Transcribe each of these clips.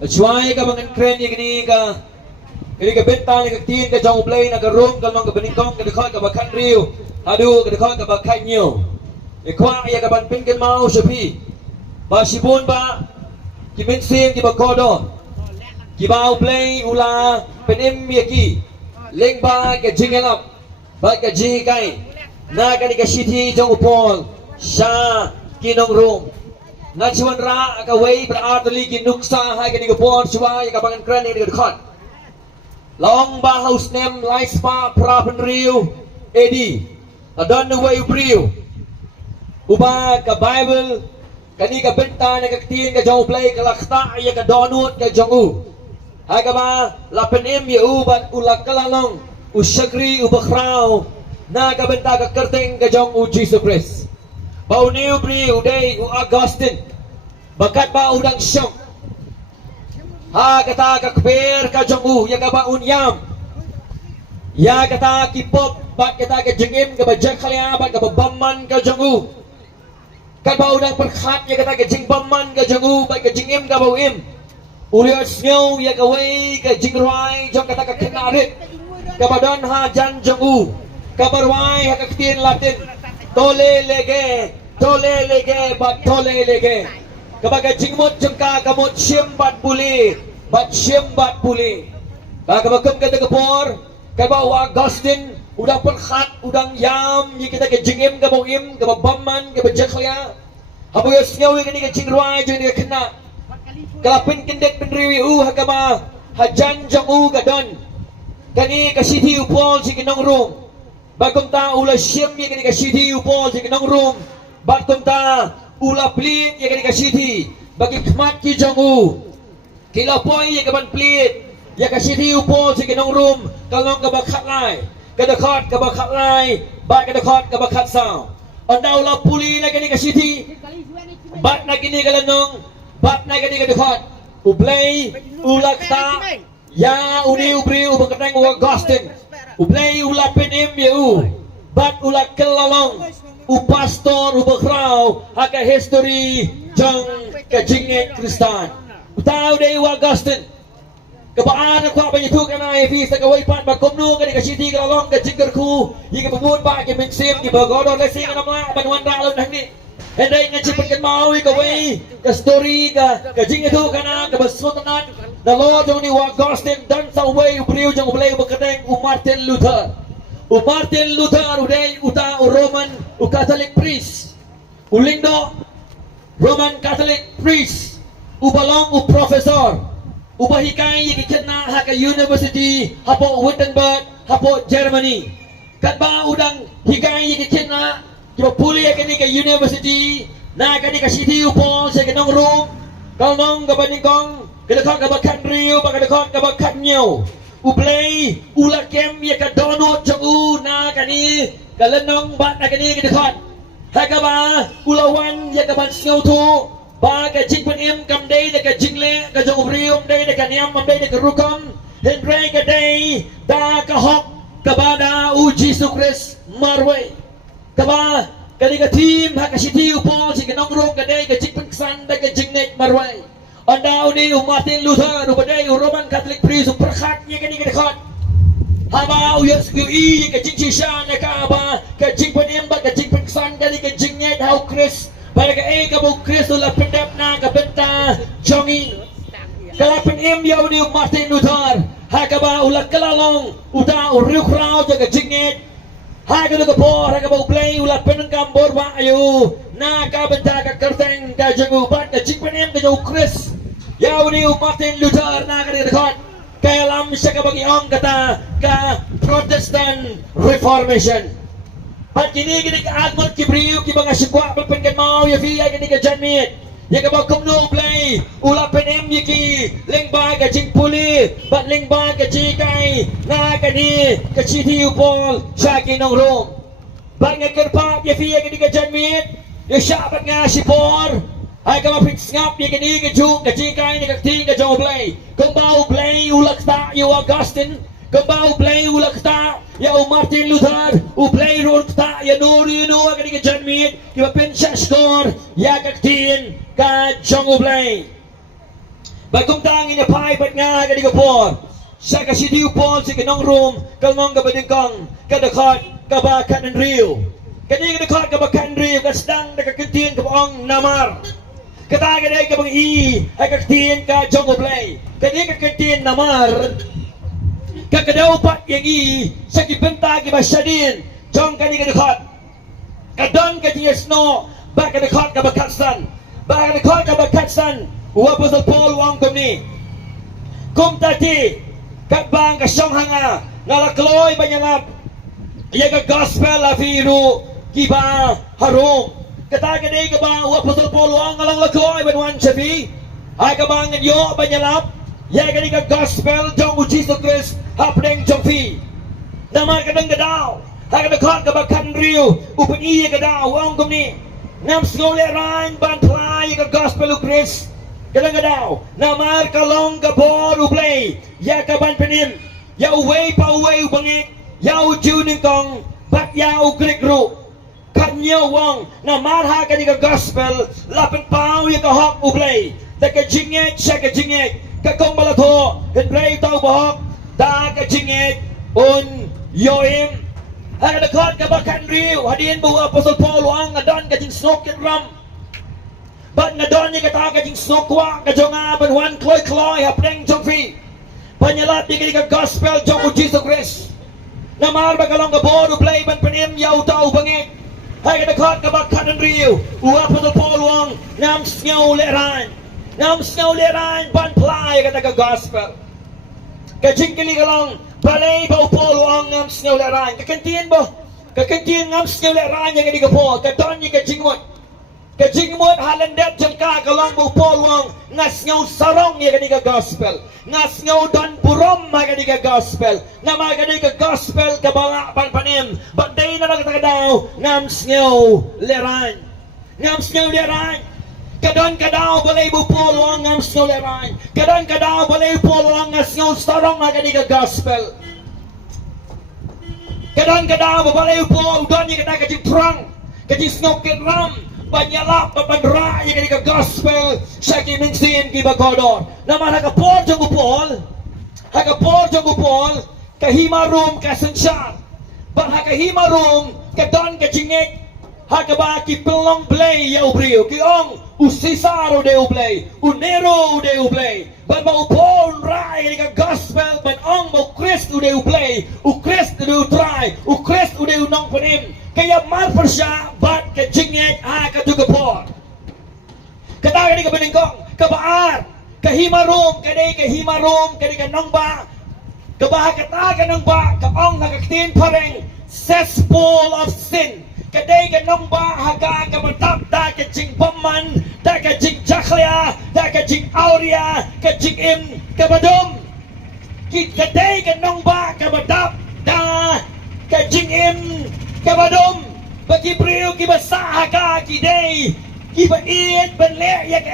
Chuai ka bangan kren ni ka bentang ni ka tin ka jong play na ka room ka mang ka beningkong ka dekhot ka bakan riu hadu ka dekhot ka bakan nyo kwa ya ka ban pin kan mau shapi ba sibun ba ki min sim ki ba kodo ki ba play ula penim yaki leng ba ka jingelap ba ka ji kai na ka ni ka city jong upol sha kinong room na chuan ra ka wei berarti ki nuksa hai ka ni ka pon chua ya ka bangan kren ni ka dekhot Long ba house name light spa prapen riu edi adon the way briu uba ka bible kani ka benta na ka tin ka jong play ka lakta ya ka donut ka jong u ha ka ba lapenim ya u bat ulak kalalong usagri ubakrao na ka benta ka kerteng ka jong u Jesus Christ bau niu briu day u Augustine bakat ba udang syam ha kata ka kper ka jongu ya ka ba unyam ya kata ki pop bat kata ka jengim ka ba jakhalya bat ka ba bamman ka jongu ka ba udang perkhat ya kata ka jing bamman ka jongu bat ka jengim ka ba im uliot snow ya ka wei ka jingroi jong kata ka kenarit ka ba don ha jan jongu ka barwai ha ka tin latin tole lege bat tole lege kabaga jingmot jengka kamot siem bat puli bat siem bat puli kabagam kata kapor kabawa Augustine udang perkhat udang yam ni kita ke jingim kabau im kababamman kabajakhlya habuyos ngawi kani ke jingrwai jeng ni kena kalapin kendek penriwi u hakaba hajan jong u gadon kani ka city upol si kinong room bagom ta ula siem ni kani ka city upol si kinong room bagom ta ula plit ya kani ka city bagi khmat ki jong u kila poi ya kaban plit ya ka city upo si kinong room kalong ka bakhat lai ka dakhat ka bakhat lai ba ka dakhat ka bakhat sao anda ula puli na kani ka city bat na kini kalanong bat na kani ka dakhat uplay ulakta ya uni ubri ubakatang u Augustine uplay ula penim ya u bat ula kelalong upastor ubakrao haka history jang kajinget Kristan utaw day u Augustine kabaan ako ba yitu kana ifis ka way pat bagkomno kani ka city ka long ka jingger ku yi ka bumun ba ki minsim ki bagodo ka sing na mga banwan dalon hangni henday nga chipan kan mawi ka way ka story ka kajinget tu kana ka basutanan the Lord jang ni u Augustine dan sa way ubriu jang ublay bakateng u Martin Luther uday uta Roman Catholic priest ulindo Roman Catholic priest ubalong professor ubahikay yikit na haka university hapo Wittenberg hapo Germany katba udang hikay yikit na kipapuli kani ka university na kani ka city upol sa kanong room kalnong gabaningkong kadakot kabakan riyo bakadakot kabakan nyo uplay ulakem ya ka donut jong u na kani kalanong bat na kani kadakot hagaba ulawan ya ka ban snow to ba ka jingpan im kam day na ka jingle ka jong ubrium day na kaniam am day na ka rukam henry ka day da ka hok kabada u Jesus Christ marway kaba kani ka team ha ka city upol si kanong rong ka day ka jingpan ksan da ka jingnet marway anda uni Martin Luther ubaday Roman Catholic priest perkhat ya kani kadakot haba uyas ui ka jingsisha na ka ba ka jingpan ba ka jingpan san kani ka jingnet how Chris para ka ka bu Chris ula pendap na ka benta jongi kalapin ya uni Martin Luther ha ka ba ula kalalong uta uriu krao ka jingnet ha ka ka por ha ka ba play ula penangkam borba ayo na ka benta ka kerteng ka jongu bat ka jingpan ka jong Chris ya uni Martin Luther na kadakot kaya lam siya kabagiong kata ka Protestant Reformation pat kini ka agmot kibriyo ki mga sikwa pagpengkan mau ya fiya kini ka janmit ya ka bagkumno play ula penem yiki lengba ka jingpuli bat lengba ka jikay na kani ka city upol siya kinong room bat nga kerpa ya fiya kini ka janmit ya siya bat nga sipor ay ka mapits ngap ya kini ka juk ka jikay ni kakting ka jong play kung ba play ulakta yu Augustine kung ba play ulakta ya Martin Luther play ulakta ya nuri no kani ka janmit ki mapin siya score ya kakting ka jong play Bagong tangin na pay bat nga kadi ka por. Siya ka si Diu Paul si kanong room kalmong ka badingkang kadakot kabakan ng Rio. Kadi kadakot kabakan ng Rio kasdang nakakuntiin ka paong namar. Kataga day ka bang ay kakuntiin ka Jongo Play. Kadi kakuntiin namar. Kakadaupat yang sa kibenta kiba siya din. Jong kadi kadakot. Kadon ka no baka kadakot kabakatsan. Baka kadakot kabakatsan. Apostol Paul wang kumni. Kum tati katbang kasyong hanga nalakloy banyalap yaga gospel afiru kiba harum kataga day kabang Apostol Paul wang ngalang lakloy banwan sabi ay kabang nyo banyalap yaga di ka gospel jong Jesus Christ hapdeng jong fi nama kadang gadaw ay kadakot kabakan riyo upan iya gadaw wang kumni nam skole rain bantlay yaga gospel u Christ kadang daw namar kalong gabor ublay ya kaban penim ya uway pa uway ubangik ya ujuning kong bat ya ugrik ru kanyo wong namar ha kani ka gospel lapin pau ya kahok ublay ta ka jingek siya ka jingek ka kong balatho henbray tau bahok ta ka jingek un yoim ha ka dakot ka bakan riu hadin bu Apostol Paul wang adon ka jing snokit ram But na doon niya kataga jing snokwa kajonga banwan kloy kloy hapdeng jong fi panyalat di ka gospel jong u Jesus Christ namar bagalong gabor ublay ban panim yaw tau bangik hay kadakot kabakan ng Rio u Apostol Paul wang nam sngaw leran ban play kataga gospel kajing kili kalong balay ba u Paul wang nam sngaw leran kakantiin ngam sngaw leran niya kadi ka Paul kadon niya kajingmot Kajingmot halandet jangka kalong bu polwang ngas ngaw sarong ya kadi ka gospel ngas ngaw dan burom ma kadi ka gospel nama kadi ka gospel kabala panim bagday na nagtakadaw ngams ngaw leran kadon kadaw balay bu polwang ngams ngaw leran kadon kadaw balay polwang ngas ngaw sarong ma kadi ka gospel kadon kadaw balay pol don ya kadi ka jing kajing ngaw kitram banyalap babandra yang kini gospel syaki minsin kiba kodor nama hakapor jong upol kahimarum kasensyar bang hakahimarum kadon kajingek hakabaki pelong play ya ubriu kiong usisaro de ublay unero de ublay ban ba upol rai kini gospel ban ong mo Christ de ublay u Christ de utrai u Christ de unong panim kaya marpersya bat kajingek katugapor kataga ni kabeningkong kabaar kahimarum kadi kanongba kabaha kataga nang ba kaong nagaktin pareng cesspool of sin kadai kanongba haga kamatap da kajing paman da kajing jakhlia da kajing auria kajing im kabadum kadai kanongba kamatap da kajing im kabadum bagi beliau kibasah ka kidai kibaid benlek ya ka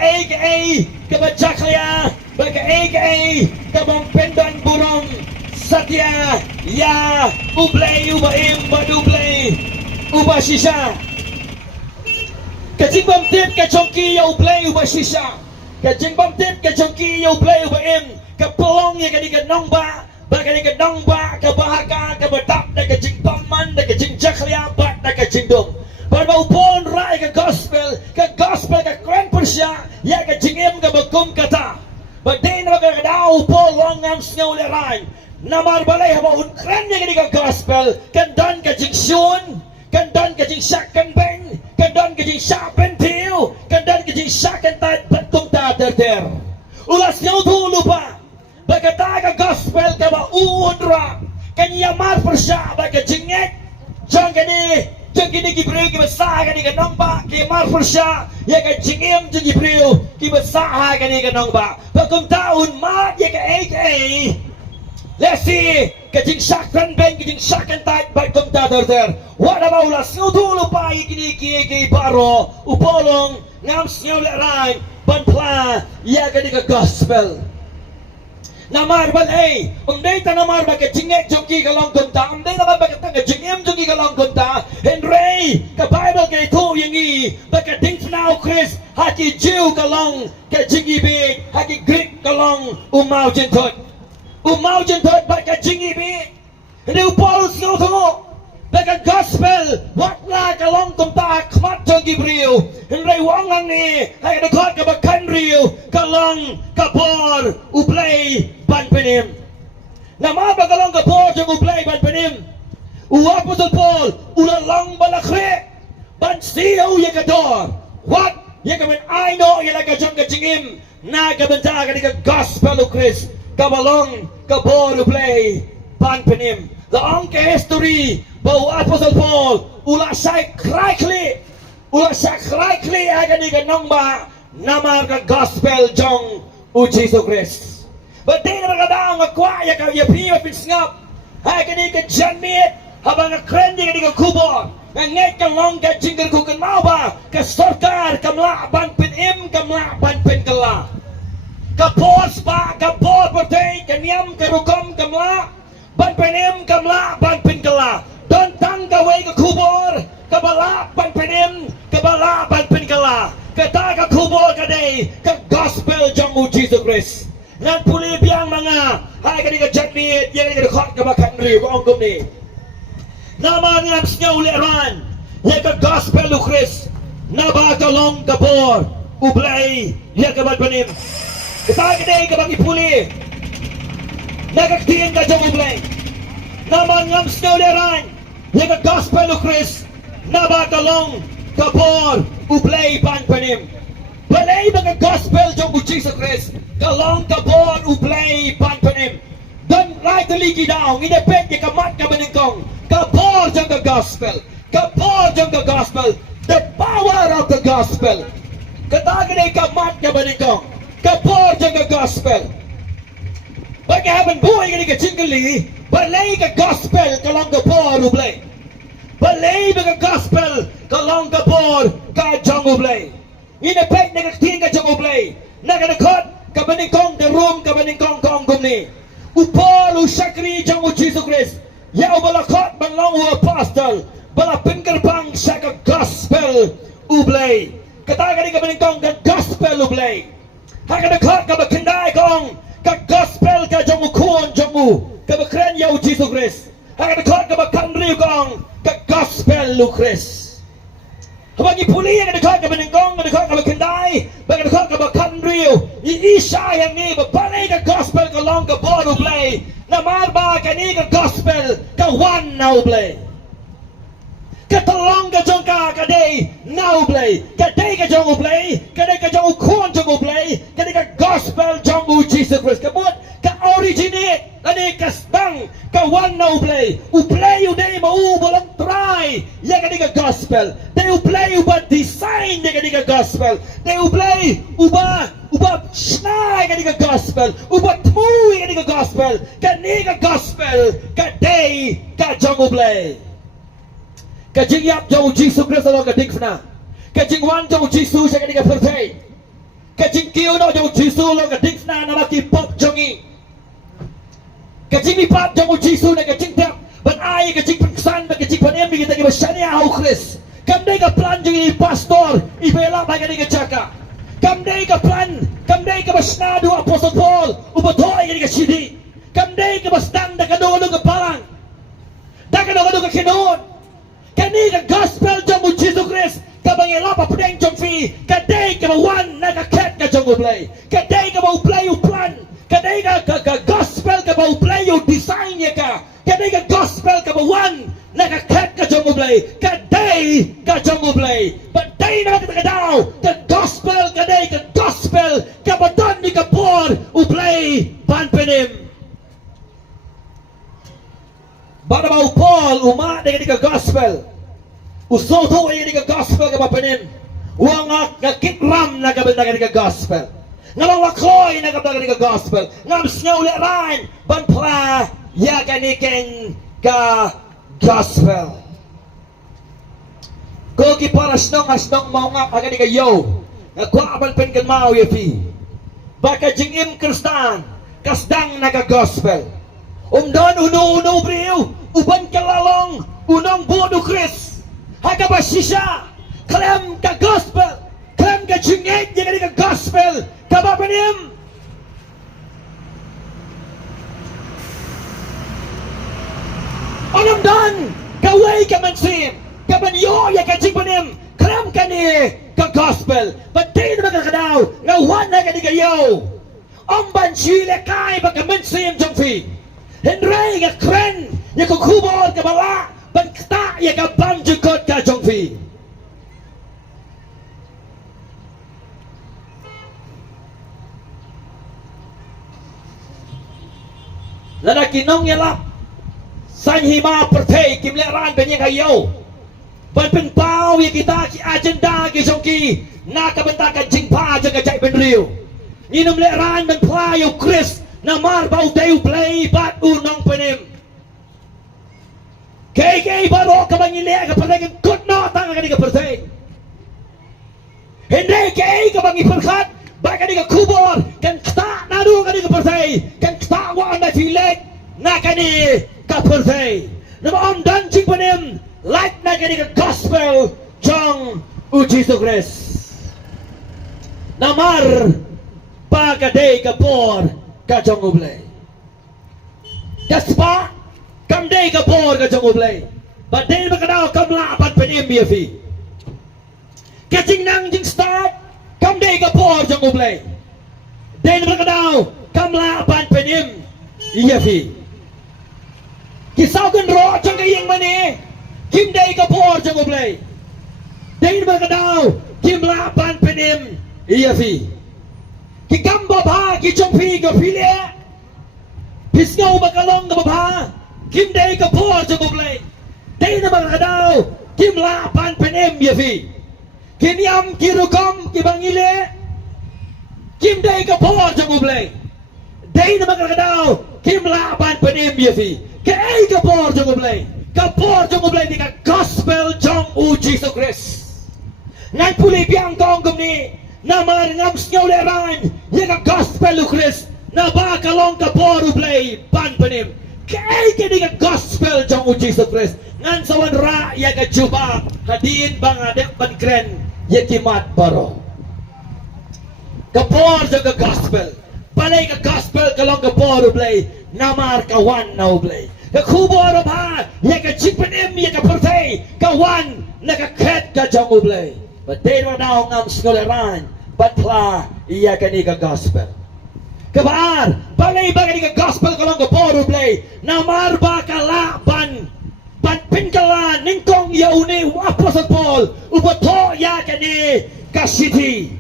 kabajaklia bagi kabang pendon burung satya ya ublay ubaim badublay ubashisha kajing bamtit kachongki ya ublay ubashisha kajing bamtit kachongki ya ublay ubaim kapelong ya kadiganong ba bagi kadang ba kabahaka kabadap da kajing paman da kajing jakhlia bat da kajing dum bar ba upon rai ka gospel ka kren persya ya kajing em ka bagum kata badai na ka daw upol wang ngam sngaw le rai namar balay haba un kren ya ka gospel kan don kajing shun kan don kajing syakan ben kan don kajing syapen tiu kan don kajing syakan tat batum ta ter ulas nyaw tu lupa bagataga gospel kaba uudra kanya mar persya baga jingek jang kini gibril ki besah kani kanong ba ki mar persya ya ka jingem jing gibril ki besah kani kanong ba bagum taun ma ya ka lesi ka jing sakran ben ki jing sakan tat bagum ta der wala ba ulas ngudulu pa kini ki baro upolong ngam snyo le rai ban pla ya ka gospel Namar balay, day tanamar ba ka jingek jogi kalong kunta, day naman ba ka tanga jingem jogi kalong kunta, Henry, ka Bible kay to yangi, ba ka ding now Chris, haki Jew kalong, ka jingi big, haki Greek kalong, umaw jintot ba ka jingi big, hindi Paul siyo to, ba ka gospel, wakla kalong kunta, kmat jogi brio, Henry wangang ni, haki nakot ka ba kanrio, kalong, kapor, uplay, ban penim. Nama ba kalong kapor jong uplay ban penim. Apostol Paul ulalang balakre ban siyo ya kador. What? Ya kamen I know ya laga jong kachingim na kabenta ka di ka gospel of Christ. Kabalong kapor uplay ban penim. The angke history ba Apostol Paul ula say krikli aga di ka nongba nama ka gospel jong u Jesus Christ. But di na makadaang akwaya ka yapiwa pinsngap. Hai ka di ka janmit habang akrendi ka di ka kubor. Ngay ka long ka jinggal kukan mau ba ka sorkar kamla ban pinim kamla ban pinkala. Ka pos pa ka bor pertay kanyam ka rukom kamla ban pinim kamla ban pinkala. Don tang ka way ka kubor kabala ban pinim kabala ban pinkala. Kata ka kubor ka day ka gospel jong u Jesus Christ. Nan puli biang mga hai ka di ka jatmit yang di ka dekot ka bakan riu ka ongkom ni. Nama ngam snyaw leran yang ka gospel u Christ na ba ka long kapor ublay yang ka badpanim. Kita ka day ka bagi puli nagaktiyan ka jong ublay. Nama ngam snyaw leran yang ka gospel u Christ na ba ka long kapor ublay badpanim. Balay mga gospel jong u Jesus Christ kalong kapor ublay panpanim. Dan right ligi daw inepek ka mat ka beningkong kapor jong ka gospel. Kapor jong ka gospel. The power of the gospel. Katagay ka mat ka beningkong kapor jong ka gospel. Pagkahaban buhay ka di ka chinggali balay ka gospel kalong kapor ublay. Balay mga gospel kalong kapor ka jong ublay. Inepek nagaktiin ka jong ublay. Naganakot kabaningkong the room kabaningkong kaonggom ni. Upol usakri jong u Jesus Christ. Yao balakot manlong u apostle. Bala pinggerbang sa ka gospel ublay. Katagani kabaningkong ka gospel ublay. Haganakot kabakinday kong ka gospel ka jong u kuon jong u. Kabakren yao Jesus Christ. Haganakot kabakanriw kong ka gospel u Christ. Habang ipuli ang nadakot ka maningkong, nadakot ka magkanday, baga nadakot ka magkanriyo, iisa yang ni, babalay ka gospel ka long ka bono play, na marba ka ni ka gospel ka one now play. Katalong ka jong ka kaday now play, kaday ka jong play, kaday ka jong kuon jong play, kaday ka gospel jong Jesus Christ, kabut ka originate, kaday ka stang, ka one now play, uplay uday maubalang try, ya kaday ka gospel, they uplay uba design ya kaday ka gospel, they uplay uba snai kaday ka gospel, uba tmuy kaday ka gospel, kaday ka gospel, kaday ka jong play. Kajing yap jauh Jesus Christ lo kading fna. Kajing wan jauh Jesus sa kading percay. Kajing kiyo no jauh Jesus lo kading fna na maki pop jongi. Kajing mi pop jauh Jesus na kajing tap. Ban ay kajing pengsan ba kajing panem kita ki basani au Christ. Kamdai ka plan jongi pastor ibela ba kading jaka. Kamdai ka plan, kamdai ka basna do Apostle Paul ubotoy kading ka sidi. Kamdai ka bastan da kadolo ka parang. Da kadolo ka kinon. Kani ka gospel jong u Jesus Christ kabangela pa pudeng jong fi kadai ka wan na ka ket ka jong ublay kadai ka ba ublay u plan kadai ka gospel ka ba ublay u design ya ka kadai ka gospel ka ba wan na ka ket ka jong ublay kadai ka jong ublay but dai na ka daw ka gospel kadai ka gospel ka ba don ni ka por ublay panpenim. Bada ba Paul uma dengan ka gospel. Usoto ay ka gospel ka papanin. Wanga ngakitram na ka ka gospel. Ngalong lakoy na ka gospel. Ngam snow le rain ban pra ya kaniken ka gospel. Kogi para asnong mau ngap agad ka yo. Ngakwa ban pen kan mau ya fi. Baka jingim Kristan kasdang naga-gospel. Umdon uno-uno brio, uban kalalong, unong bodo Chris. Haga ba sisya, klem ka-gospel, klem ka-jingit, yaga di ka-gospel, kababanim. Onamdan, kaway ka mansim, kabanyo ya ka jingpanim, klem ka ni ka-gospel, pati na magkakadaw, ngawan na ka di kayo. Omban chile kai baka mansim jangfi. Henry nga kren, ya kukubor ka bala, bangkta ya ka banjukot ka jangfi. Lada kinong yalap, san hima pertay kimleran benyang hayo. Ban pen pau ya kita ki agenda ki jongki, nakabentakan jingpa jaga jai benriu. Ninum leran men playo Chris na marbau teu play bat unong penim. Kay baro ka bangile ka pertay kut no tang ka di ka pertay. Hindi kay ka bangi perkat baka di ka kubor kan kta nadu ka di ka pertay kan kta wa na filet na ka di ka pertay. Nama om dan jing penim like na ka di ka gospel jong ujiso Chris. Namar pagade ka por ka jong ublay. Kaspa kamday ka por ka jong ublay. Badai makadaw kamla apat penim biafi. Kajing nang jing start kamday ka por jong ublay. Dai makadaw kamla apat penim biafi. Kisaw kan ro jong kayeng mani kimday ka por jong ublay. Dai makadaw kimla apat penim biafi. Ki gamba ba ki jongpi ka pile pisngau bakalong ka ba kim day ka por jong ublay day na makadaw kim lapan penem yafi kinyam kirukom ki bangile kim day ka por jong ublay day na makadaw kim lapan penem yafi kay ka por jong ublay di ka gospel jong uji so Chris ngan puli biang kong gumni namar ngam snyaw leran yaga gospel Chris na ba kalong ka poru play pan panim kay kini ka gospel jong uji so Chris ngan sawan ra yaga juba hadin bang adep ban kren yakimat baro kapor jong ka gospel balay ka gospel kalong ka poru play namar kawan na play ka kubor ba yaga jipanim yaga pertay kawan nakaket ka jong play but they were now ngam skoleran batla iya kani ka gospel kabar balay ba kani ka gospel kalong ka poru play namar ba kala ban pinkala ningkong yauni Apostle Paul ubato ya kani ka city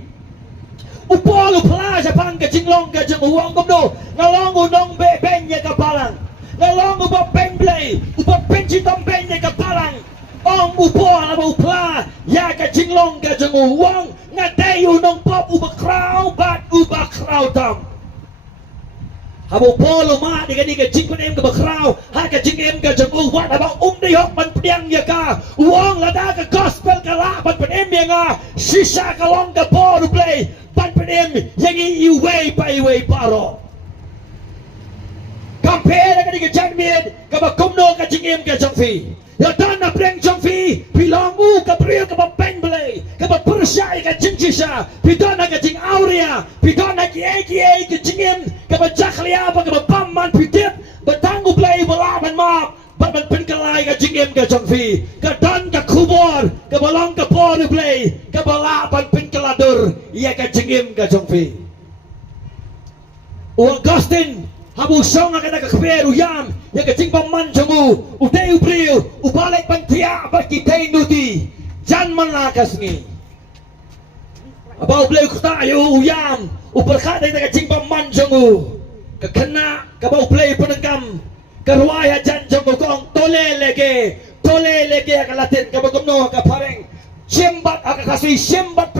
upol upla sa pang ka jinglong ka jang uwang kumno ngalong unong benya ka palang ngalong uba penglay uba penjitong benya ka palang ong upo na upla ya ka jinglong ka jang uwang nga dayo nung pop ubakraw bat ubakraw tam habo polo ma di ka jingkon em ka bakraw ha ka jing em ka jang uwat habo di hok man piang ya ka uwang lada ka gospel ka la ban em ya nga sisa ka long ka polo play ban em yang iway pa iway paro compare ka di ka janmid ka bakumno ka jing em ka jang fi ya dan na preng jang fi pilong u ka priyo ka bang blay ka ba persya ka jingjisha pidon ka jing aurea pidon ki aka ka jingim ka ba jaklia ba ka ba pamman pidip batangu blay balaman ma ba ban pinkalay ka jingim ka jang fi ka dan ka kubor ka balong ka por blay ka balaban pinkaladur iya ka jingim ka jang fi u Augustine habu songa ka nakakper uyam ya ka jing pamman jamu udai ubriu ubalik pantia ba kitay nuti jan malakas ni abaw blay ko tayo uyam uperkada na ka jing pamman jamu kakana kabaw blay panagam karwaya jan jamu kong tolelege akalatin kabagumno ka pareng Siyembat akakasui siyembat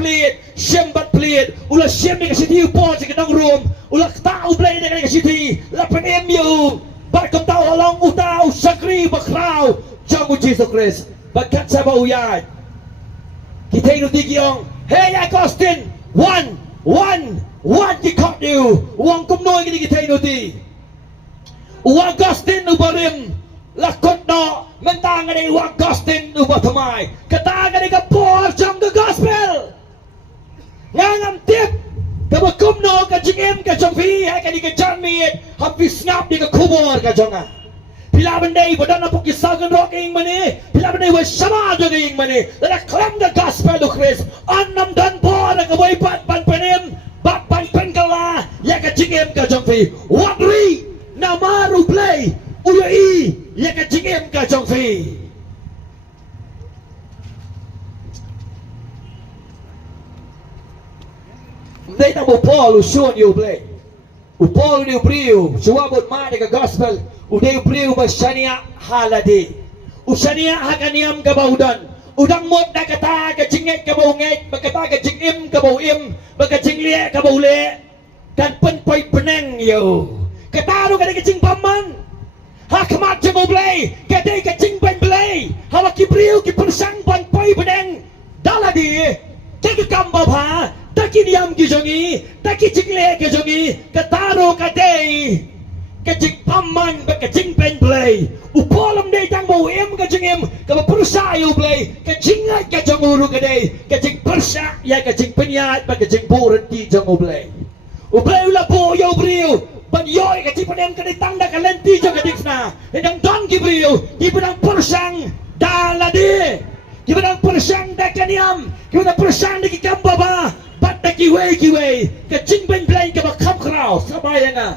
pliit ula siyembi kasi tiyo po sa kanang room ula tao blay na kasi tiyo lapan emyo bakang tao halong utaw sakri bakraw Jong Jesus Christ bagkat sa bauyad kita yung tigyong hey Agustin one wan ki khot diu wang kum noi ki thei no ti wa Agustin ubarim lakot do mentang ngani wa Agustin ubatamai kata ngani ka por trong the gospel ngam tiếp ka ba kum no ka jingem ka trong phi hai ka di ka chan mi habis ngap di ka kubur ka jonga pila bendai bodan apa kisah kan rocking mani pila bendai wa sama jo ging mani la klam the gospel of Christ annam dan por ka boy pat pan penem bat pan pen kala ya ka jingem ka trong phi what we na maru play uyai ya ka jingem ka trong phi đây là một Paul show nhiều play Paul nhiều brio chua bột ma để cái gospel udah brio basania haladi usania hakaniam ka baudan udang mot da kata ka jinget ka bau nget kata ka jingim ka bau im ka jinglie ka bau le kan pen poi peneng yo kata ru ka ka jing paman hakmat jemo play ka dei ka jing pen play hawa ki brio ki persang pan poi peneng daladi ke kamba bha taki diam ki jongi taki jingle ki jongi kataro ka dei ka jing paman ba ka jing pen play upolam dei tang bo em ka jing em ka ba persa you play ka jingai ka jonguru ka dei ka jing persa ya ka jing penyat ba ka jing buran ti jongu play uplay ula po yo brio ban yoy ka jing panem ka dei tang da ka lenti jo ka dikna edang don ki brio di pedang persang dalade ki pedang persang da kaniam ki pedang persang da ki kamba ba bắt đã kiwi cái chính bên play cái bậc khăm khảo sao bay nga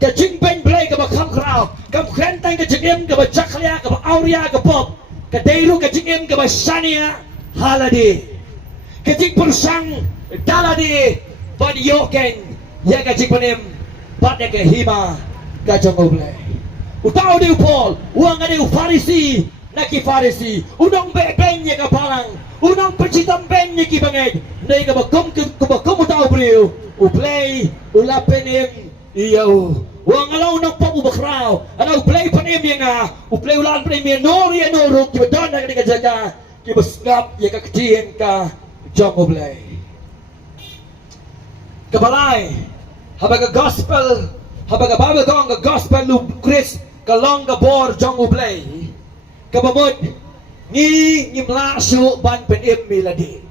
cái chính bên play cái bậc khăm khảo cái khen tay cái chính em cái bậc chắc lia cái bậc auria cái pop cái đây lu cái chính em cái bậc sania haladi cái chính persang daladi bad yoken ya cái chính bên em bắt đã cái hima cái trong play utau di Paul uang ada Farisi naki Farisi unang ben ya kapalang unang pencitam ben ya ki banged nei ka bakom utau brio u play ula penem iyo uang alau nang pop bakrao anau play penem ya nga u play ulan penem ya nori ya noruk ki badon na ka jaga ki basngap ya ka ketien ka jong play kabalai habaga gospel habaga Bible dong ka gospel lu Chris kalong ka bor jong play kabamot ni ngimla su ban pen em miladi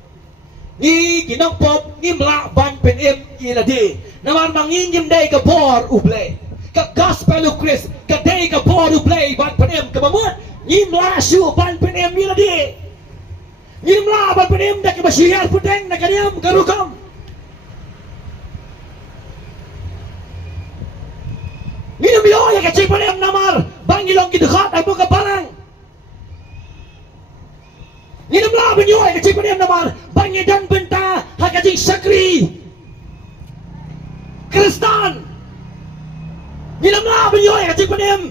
ni kinong pop ngimla ban pen em miladi naman mangin ngim day ka bor ublay ka gospel of Christ ka day ka bor ublay ban pen em kabamot ngimla su ban pen em miladi ngimla ban pen em da ka basihar puteng na kaniam karukam nginum yo ya ka pen em namar bangilong kidukhat ay mo kapalang nginum la benyoy kecil pen em namar bangi dan benta hakajing sakri Kristan nginum la benyoy kecil pen em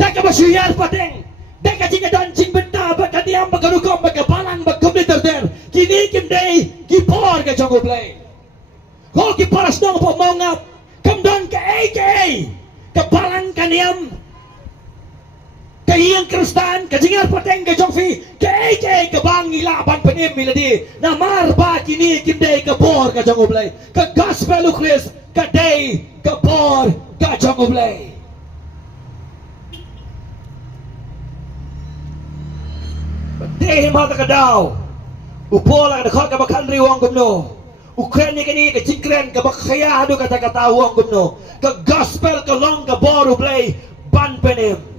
dak basiyar pateng dak kajing dan jing benta bakadiam bakarukom bakapalang bakomiter der kini kimdei kipor ka jongo play ko ki paras dong po mongap kamdan ka AK kapalang kaniam kayang Kristan kajingar pateng ka jongfi kay ka bang ilaban penim miladi na marba kini kimday ka bor ka jongoblay ka gospel of Christ ka day ka bor ka jongoblay day mata ka daw upola ka dakot ka bakan riwang gumno ukren ni kani ka chingkren ka bakaya hadu ka takatawang gumno ka gospel ka long ka bor ublay ban penim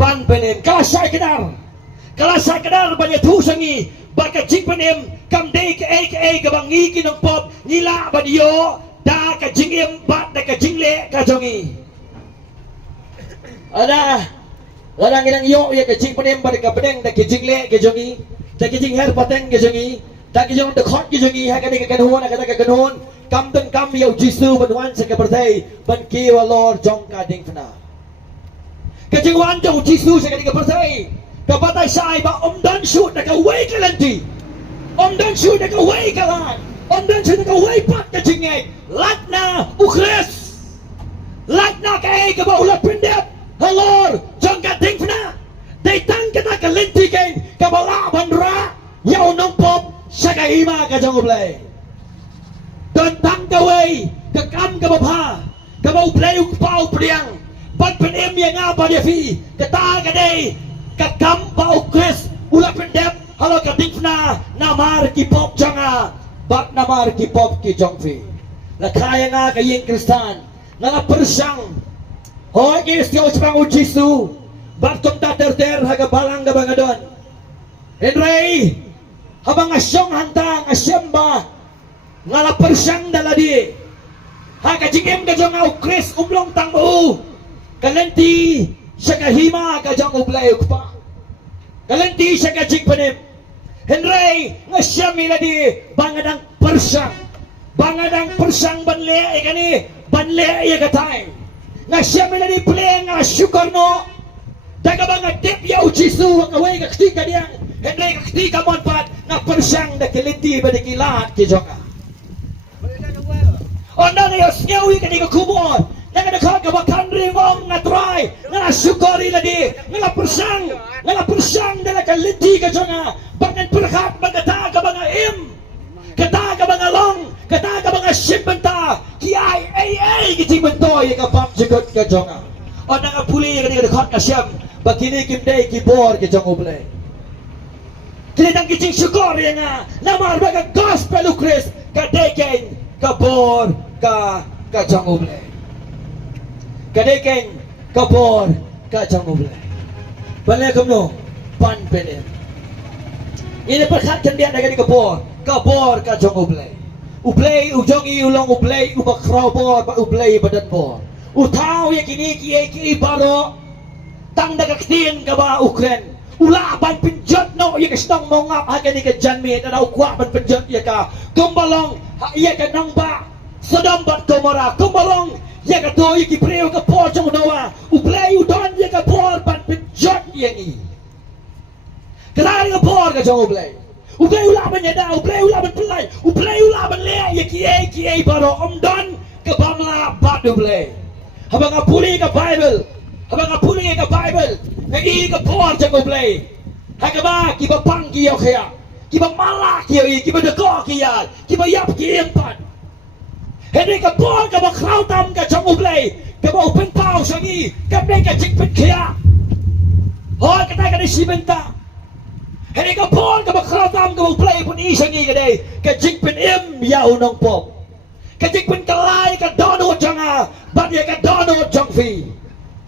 ban penem kala sai kedar banyak tu sangi baka jing penem kam dei ke aka ka bangi kinong pop nila badio da ka jingem bat da ka jingle ka jongi ada ladang inang yo ya ka jing penem bat ka pedeng da ka jingle ka jongi da ka jing her pateng ka jongi da ka jong da khot ka jongi ha ka de ka kanhon ka da ka kanhon kam ten kam yo jisu ban wan sa ka perthai ban ki wa lord jong ka ding fna kejengwan jauh jisu saya kata percaya kepada saya bah dan shoot nak away kelanti dan shoot nak away kalan dan shoot nak away pat kejengai lakna ukres lakna kaya ke bawah pendap halor jangka tingfna datang kita kelanti kan kebala bandra yau nong pop sakahima ka jong play Don tang gaway, kakam gabapa, gabaw play pau priang, ban penem yang apa dia fi, kata kadai, kakam pau kres, ula pendep, halo kadingna, namar ki pop janga, bat namar ki pop ki jongfi. Lakaya nga kayeng Kristan, nga persang, hoy kistyo sepang ujisu, bat kong tater-ter hagabalang gabangadon. Henry, habang asyong hantang, asyong ba, nga persang daladi, hagajingim ka dyan nga ukris, umlong tang mo, kalenti, siya kahima ka dyan ublayog pa. Kalenti siya kajing panim. Henry, nga siya miladi, bangadang persang, banle, ikani, banle, ikatay. Nga siya miladi play, nga syukar no, daga banga dip yaw jisu, ang away kaktika diyang, Henry kaktika mo pat, nga persang na kalenti ba di kilahat ki dyan nga. O nangyos ngawi ka di ka kumon, nga nakakag ka bakan ringong nga try, nga syukari na di, nga persang na nakaliti ka dyan nga, bangan perhat magkata ka mga kata ka mga long, kata ka mga shimbanta, kiyay ay, kiting bantoy, ka pamjigot ka dyan nga. O nangapuli ka di ka nakakag ka siyam, bakinikim day kibor ka dyan ublay. Kinitang kiting syukari nga, namar baga gospel o Chris, kadeken, kabor, ka dyan ublay. Kadeken, kabor, ka dyan ublay. Balikom no, panpenim. Ini perkat kandian na gani kabor ka dyan ublay. Ublay, ujongi ulong ublay, ubakrabor, ublay badan bor. Utaw ya kiniki baro, tang nagaktiin ka ba ukren. Ulaban pinjot no, ya kastang mongap hagani ka dyan mi, na ukwaban pinjot ya ka. Kumbalong, ya ka nang ba, Sodom Gomora, kumbalong, ya ka to, ya kipreo ka por jang unawa. Ublay udon ya ka por, ban pinjot ya ni. Kenapa ka por ka jang ublay? Ublay ulaban ya da, ublay ulaban pelay, ublay ulaban lea, ya kiai baro omdon, ka bamla bat ublay. Habang apuli ka Bible, nagi ka por jang ublay. Hagaba kiba pang kiyo kaya, kiba malak kiyo, kiba deko kiya, kiba yap kiyempan. Hindi ka por ka ba krautam ka jang ublay, ka ba open pao sangi, ka may ka jingpin kaya. Hoy kata ka ni simenta. Hindi ka por ka ba krautam ka ba ublay pun isangi ka day, ka jingpin yaw ng pop. Ka jingpin kalay ka dono janga, badya ka dono jang fi.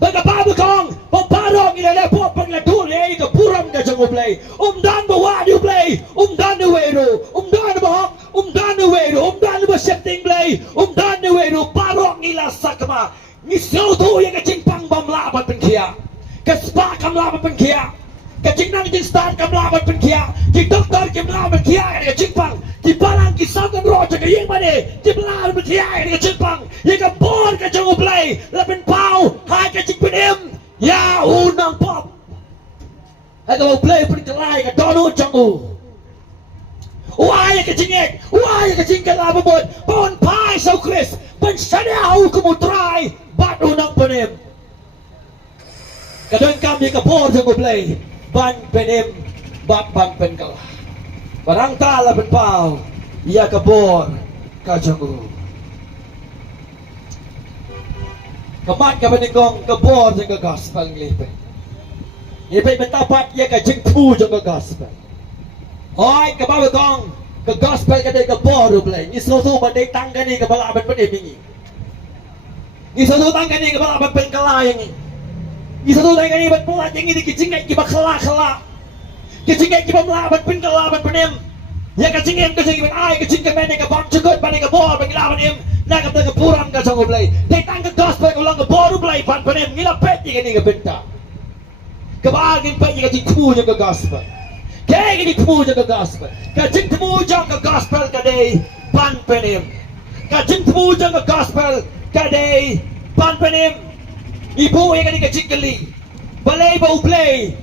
Baga babu kong, pamparong ilalepo pagladuli, ka puram ka jang ublay. Dan bawa di ublay, dan di wero, dan bahok, dan di wero, dan ba setting blay, dan di wero, parong ila sakma. Ngisauto ya ka jingpang bamlaban pengkia. Ka spa kamlaban pengkia. Ka jingnang jinstan kamlaban pengkia. Ki doktor kamlaban kia ka jingpang. Ki balang ki sagan roja ka yung mani. Ki belaban pengkia ka jingpang. Ya ka bon ka jang ublay, labin pau, hai ka jingpinim. Ya unang pop. Hai ka ublay pengkelay ka dono jangu. Uaya ka jingek, uaya ka jingka lababon, pon pai sa Chris, pensadyaw kumutray, bat unang panim. Kadang kami ka por jang ublay, ban penim, bat ban penkala. Barang tala penpau, iya ka por, ka jangu. Kamat ka paningkong ka por jang ka gospel nglipay. Ipay mentapat iya ka jingpu jang ka gospel. Hoy, kabawa kong, ka gospel ka day ka por ublay. Isusu ba day tangga ni ka balaban panibingi. Isusu tangga ni ka balaban penkalayang. Isusu tangga ni ba't pulat yung hindi kicingay kiba kala. Kicingay kiba malaban penkalaban panim. Ya kacingin ka singin ay kacing ka meni ka bang chugot pa ni ka por penkilaban im. Nakapag ka puram ka sa ublay. Day tangga gospel ka lang ka por ublay pan panim. Ngilapet yung hindi ka benta. Kabagin pa yung kacing ka gospel. Kaya gini tumuja ka gospel. Kajing tumuja ka gospel kaday panpenim. Kajing tumuja ka gospel kaday panpenim. Ibu yang kani kajing kali. Balay ba ublay.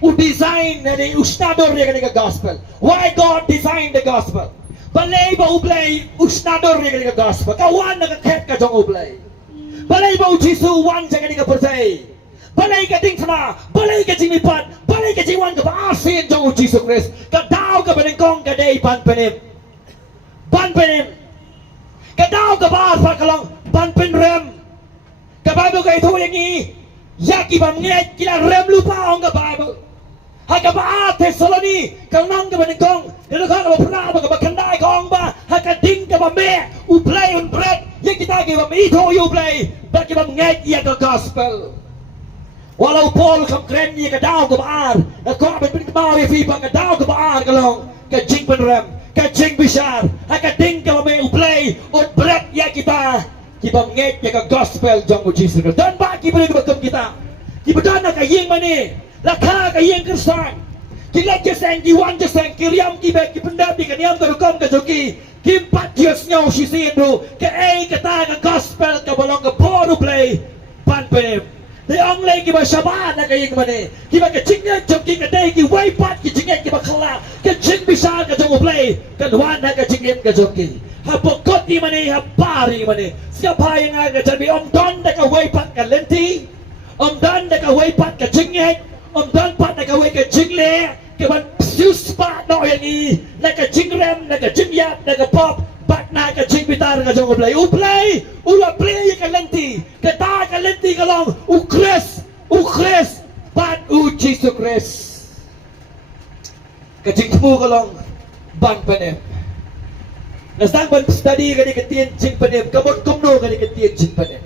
U-design na ni usnador yang kani ka gospel. Why God designed the gospel? Balay ba ublay usnador yang kani ka gospel. Kawan na kaket ka jong ublay. Balay ba ujisu wan yang kani ka persay. Balay ka ding sama, balay ka jimipan, balay ka jiwan ka paasin jong Jesus Christ. Ka daw ka baningkong ka day panpenim. กระดาวกระบาดพักกลองบันเป็นเรมกระบายบุกไอ้ทูอย่างนี้อยากกี่บังเงี้ยกีฬาเรมลูกป้าองกระบายบุหากกระบาดเทสโลนีกำลังกระบาดกองเดี๋ยวข้ากับพระกับบัคันได้กองบ้าหากกระดิ่งกระบาดแม่อุเพลย์อุนเบรดยังกีตาร์กระบาดอีโทยูเพลย์บัดกระบาดเงี้ยเอียกกอสเปลwalau Paul kam keren ni ke dau ke baar ko ben bin mau ya fi pa ke dau ke baar ke long ke jing pen rem ke jing besar ha ke ding ke me play on break ya kita nget ya ke gospel jong Jesus dan ba ki beri ke kita ki bedana ke ying mani la kha ke ying Kristen ki le ke sang ki wan ke sang ki riam ki be ki pendap di ke niam ke kom ke joki ki pat Dios nyau si sindu ke ke ta ke gospel ke bolong ke Paul play pan pen They only give a Shabbat na kayo man Kiba ka chingyan joking ka day ki way pat ki chingyan kiba kala ka ching bisan ka jong play kan wan na ka chingyan ka joking ha pokot ni man ha pari man siapa yang nga ka om don na ka way pat ka lenti om don na ka way pat ka chingyan om don pat na ka way ka jingle ka ban sus pat no yang i na ka jingrem na ka jingyap na ka pop bat na ka ching bitar ka jong play ula play ka lenti kata ka lenti ka long ukres bat Jesus Christ ka ching pu ka long ban panem nasang ban study ka ni ka tien ching panem kamot kumno ka ni ka tien ching panem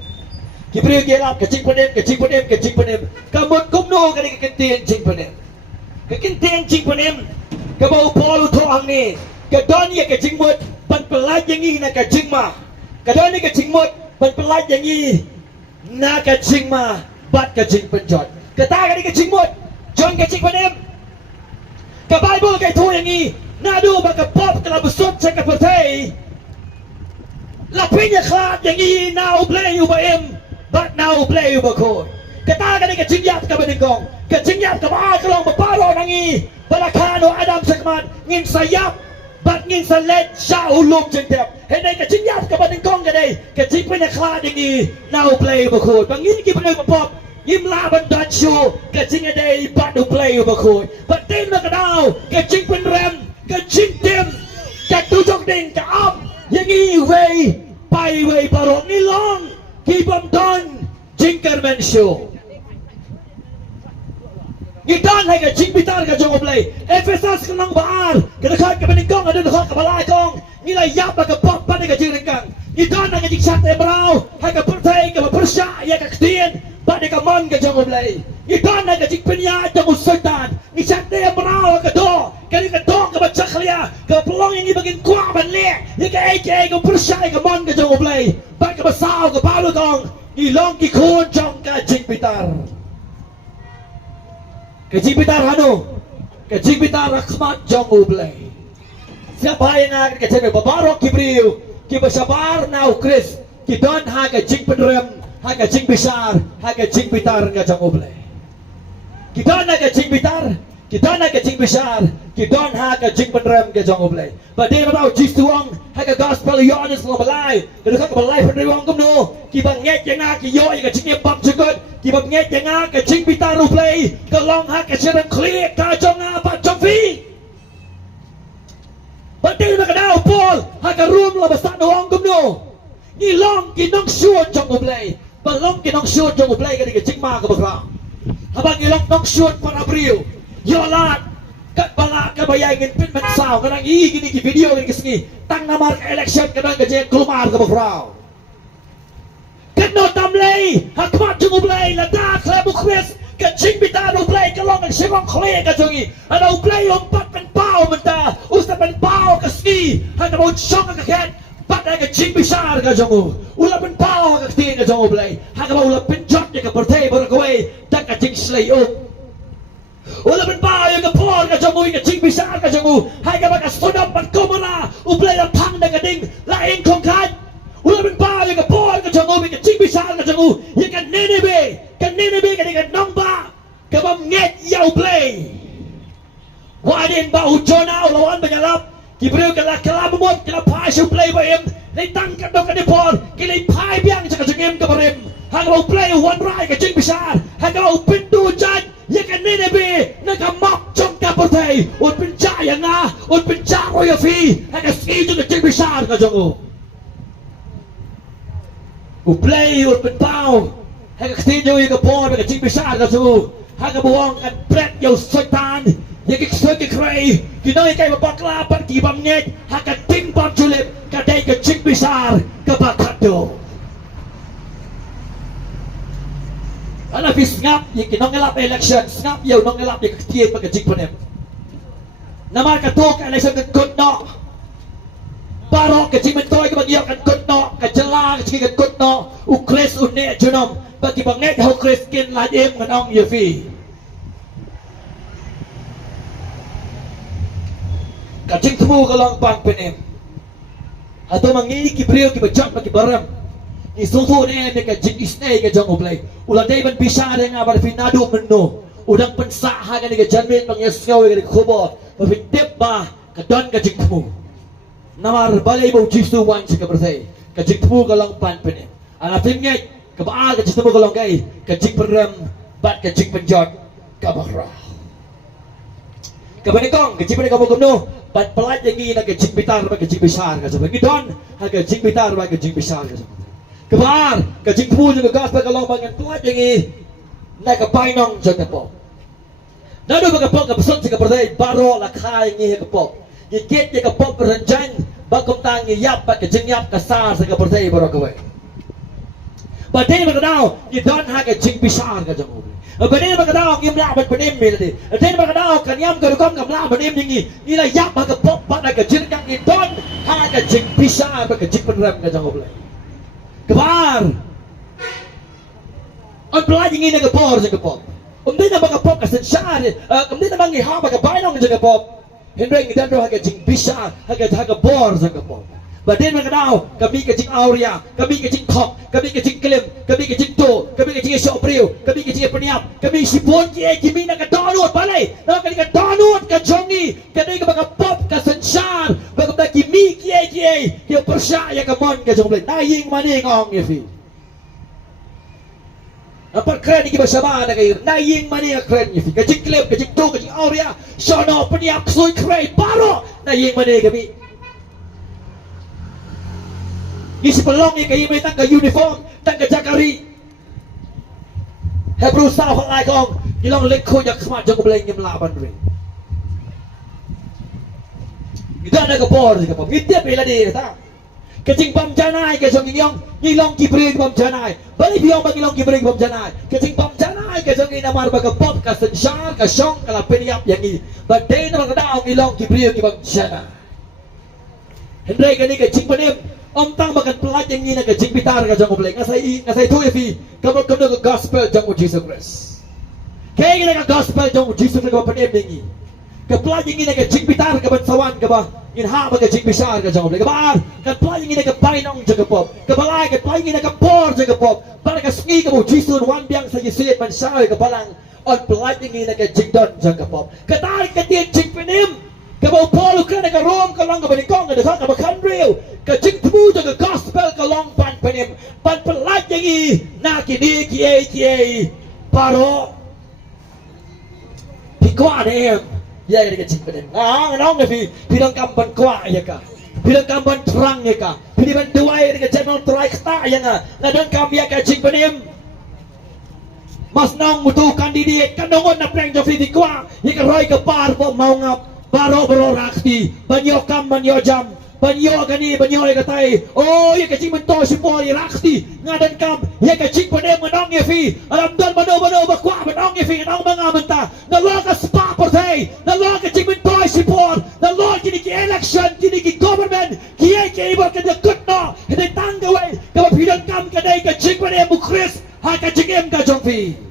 kibriyo gelap ka ching panem kamot kumno ka ni ka tien ching panem ka tien ching panem ka bau polu to ang ni ka don ya ka ching mut ban pelaj yang ini nak kacing mah, kadang ni kacing mut, ban pelaj yang ini nak kacing mah, bat kacing penjot. Kata kali kacing mut, John kacing penem. Ke Bible kay tu yang ini, nadu baka pop kalau besut saya kepercayai. Lapinya khat yang ini now play ubaim, bat now play ubakor. Kata kali kacing yap ke beningkong, kacing yap ke bawah kalau berparo nangi, balakano Adam segman ngin sayap. Bat ngin sa let siya ulong jentep. Henay ka chinyap ka ba ng kong gaday? Ka chipin na klading ni now play bakod. Pangin ki pa pop. Yim laban dot show. Ka chingaday bat no play bakod. But din na ka daw. Ka chipin rem. Ka chintim. Ka tujok din ka up. Yang iway. Paiway parok ni long. Keep them done. Jinkerman show. Gitan hay ka ching bitar ka jong play. Efesas ka nang baar. Kadakhat ka beningkong ada dakhat ka balay kong. Nilay yap ka pop pa ka jing kang. Gitan na ka jing sat ebraw. Hay ka pertay ka persya ya ka ktien. Ba ka man ka jong play. Gitan na ka jing pinya jong sultan. Ni sat ebraw ka do. Kani ka do ka batchaklia. Ka pelong yang ibagin kwa ban le. Ya ka aka ka persya ka man ka jong play. Ba ka basaw ka balu kong. Ilong ki kun jong ka jing bitar. Kecik bitar hanu, kecik bitar rakhmat jong ublay. Siapa yang akan kecik babarok kibriu, kibasabar na ukris, kidon ha kecik penrem, ha kecik besar, ha kecik bitar ngajong ublay. Kidon ha kecik bitar, kidon ha kecik besar, kidon ha kecik penrem ngajong ublay. Badai matau jistuang, ha ke gospel yonis lo balai, kedua ke balai penrewang kumno, kibang nget yang nak kiyo yang kecik nyebab cukup. Kibab nget yang ke ching bitar uplay ke long ha ke serang klik ka jong apa jong fi batin na kadao Paul ha ke room la basta no ong kumno ni long ki nong shuot jong uplay balong ki nong shuot jong uplay ka di ke ching ma ka bakra habang ilong nong shuot para brio yolat kat bala ka bayangin pin man saw kanang i gini ki video gini kisngi tang namar ka election kanang ka jen kulmar ka bakra Keno tamlay, hakmat jung ublay, lada klebu kres, kacing bitar ublay, kalong ang sirong kle kajongi, ada ublay umpat pen pao menta, usta pen pao kaski, hana mo chong ang kaket, pat ang kacing bisar kajongu, ula pen pao ang kaktiin kajong ublay, hana mo ula pen jot yung kaportay barakaway, tak kacing slay Ula pen pao yung kapor kajongu, yung kacing bisar kajongu, hana ka sunap pan kumara, ublay ang pang na kading, laing kongkat, Ula bin ba yung kapor ka jangu, yung ching bisal ka jangu, yung ka Nineveh ka di ka nongba, ka mamnget yaw play. Wadin ba ujona, ulawan ba nyalap, kibriw ka lakalabumot, kinapais yung play ba im, naitangkat daw ka ni por, kinapay biyang sa kajangim ka parim, hanggang play one right ka ching bisal, hanggang pindu dyan, yung ka Nineveh, nagkamap jong kapotay, un pinjaya nga, un pinjaro yafi, hanggang skidyo ka ching bisal ka jangu. playเป็นเป้าให้กับทีมยูกับพอไปกับจิงพิชากับสู้ให้กับวงกันแปรอยู่สุดทานยังกิสวยกิใครกินน้อยใจมาปักลาปักกี่บำเน็ตให้กับทีมบอมจุลิปกับได้กับจิงพิชากับบักขัดดูอันนั้นพิสงับยังกินน้องเงลับเอเล็กชันงับอยู่น้องเงลับยังทีมกับจิงพนันน้ำมันกระทุกอะไรสักกดเนาะบารอกกับจิงมันต้อยกับเกี่ยวกันกดเนาะกับจลากับจิงกันกดเนาะอุเครสอุนเนจุนอมบางทีบางเน็ตเขาเครสกินลายเอ็มกับน้องยูฟีกับจิงทมูก็ลองปังเป็นเอ็มatau mangi kibriu kibajak bagi baram ni susu ni mereka jing isnei ke jong oblay ulah dai ban bisa dengan bar finado menno udang pensa ha kan ke janmen bang yasngau ke khobo ba fitep ba ka don ka jing tmu namar balai bo jisu wan se ke bersai ka jing tmu ka long pan pen ana tim ngai ka ba ka jing tmu ka long kai ka jing baram bat ka jing penjot ka bakra ka bani kong ka jing bani kamu kumno bat pelat yang ini nak jing bitar bagi jing besar ke sebab gidon harga jing bitar bagi jing besar ke sebab kebar ke jing tmu juga gas bagi long bangan pelat yang ini nak ke painong jangan pop nado bagi pop ke pesan jika berdaya baro lah kai yang ini ke pop yikit yang ke pop berenjang bakum tangi yap bagi jing yap kasar jika berdaya baro ke way badai bagi dau gidon harga jing besar ke jangan badai bagi dau ngimla bat penim miladi badai bagi dau kan yam ke rukom ngamla penim ini nilai yap bagi pop bagi ke jing kang gidon harga jing besar bagi jing penram ke jangan boleh kebar on pelaj yang ini ke por jing ke pop dia nak bagi pop kesan syar dia nak bagi ha bagi bainong jing ke pop hendra ngidan do harga jing besar harga bor jing ke pop badai bagi dau kami ke jing auria kami ke jing thok kami ke jing kelim kami ke jing to kami ke jing sopriu kami ke jing peniap kami sipon ki kimi nak ke download balai nak ke download ke jongi kadai ke bagi pop ke sensar bagi kimi ki percaya ke mon ke jong balai naying mani ngong ye fi apa keren ni bahasa mana ke naying mani keren ye fi ke jing kelim ke jing to ke jing auria sono peniap sui keren baro naying mani kami isi pelong ni kayu mai tang ke uniform tang ke jakari he berusaha halai kong ilong lekho jak khmat jong bleng ngim la ban ri kita ada ke por ke pom kita bela di ta ke jing pam janai ke jong ngilong ki bri pam janai bali biong bagi long ki bri pam janai ke jing pam janai ke jong ina mar ba ke pop ka sensyar ka syong ka la peniap yang ni ba dei na ka daong ngilong ki bri ki pam janai hendrai ke ni ke jing penim om tang makan pelaj yang ini ke jing bitar ke jang oblek ngasai tu efi kamu ke gospel jang Jesus Christ kayak gini ke gospel jang Jesus Christ ke penem ini ke pelaj yang ini ke jing bitar ke bansawan ke bah in ha ke jing besar ke jang oblek ke bar ke pelaj yang ini ke painong jang ke pop ke balai ke pelaj yang ini ke por jang ke pop bar ke sengi ke Jesus wan biang saja siet mansai ke balang on pelaj yang ini ke jing don jang ke pop ke tarik ke dia jing penem ke bau polu ke ke rom ke long ke benikong ke dekat ke bakan real ke jing temu ke gospel ke long pan penim pan pelaj yang ini nak kini kiai paro pikwa dem ya ke jing penim nong ke pi dong kam ban kwa ya ka pi dong kam ban terang ya ka pi ban duai ke channel try kata ya na dong kam ya ke jing penim mas nong mutu kandidat kan dongon na preng jofi pikwa ya ke roi ke par po mau ngap baro rakti banyo kam banyo jam banyo gani banyo le katai oh ye kecing mento sipo ye rakti ngadan kam ye kecing penem menong ye fi alam don bano bakwa menong ye fi nong manga menta na lo ka spa portai na lo kecing mento sipo na lo kini ki election kini ki government ki ibo ke de kutno de tanggawai ka pidon kam kadai kecing penem bu Chris ha kecing em ka jongfi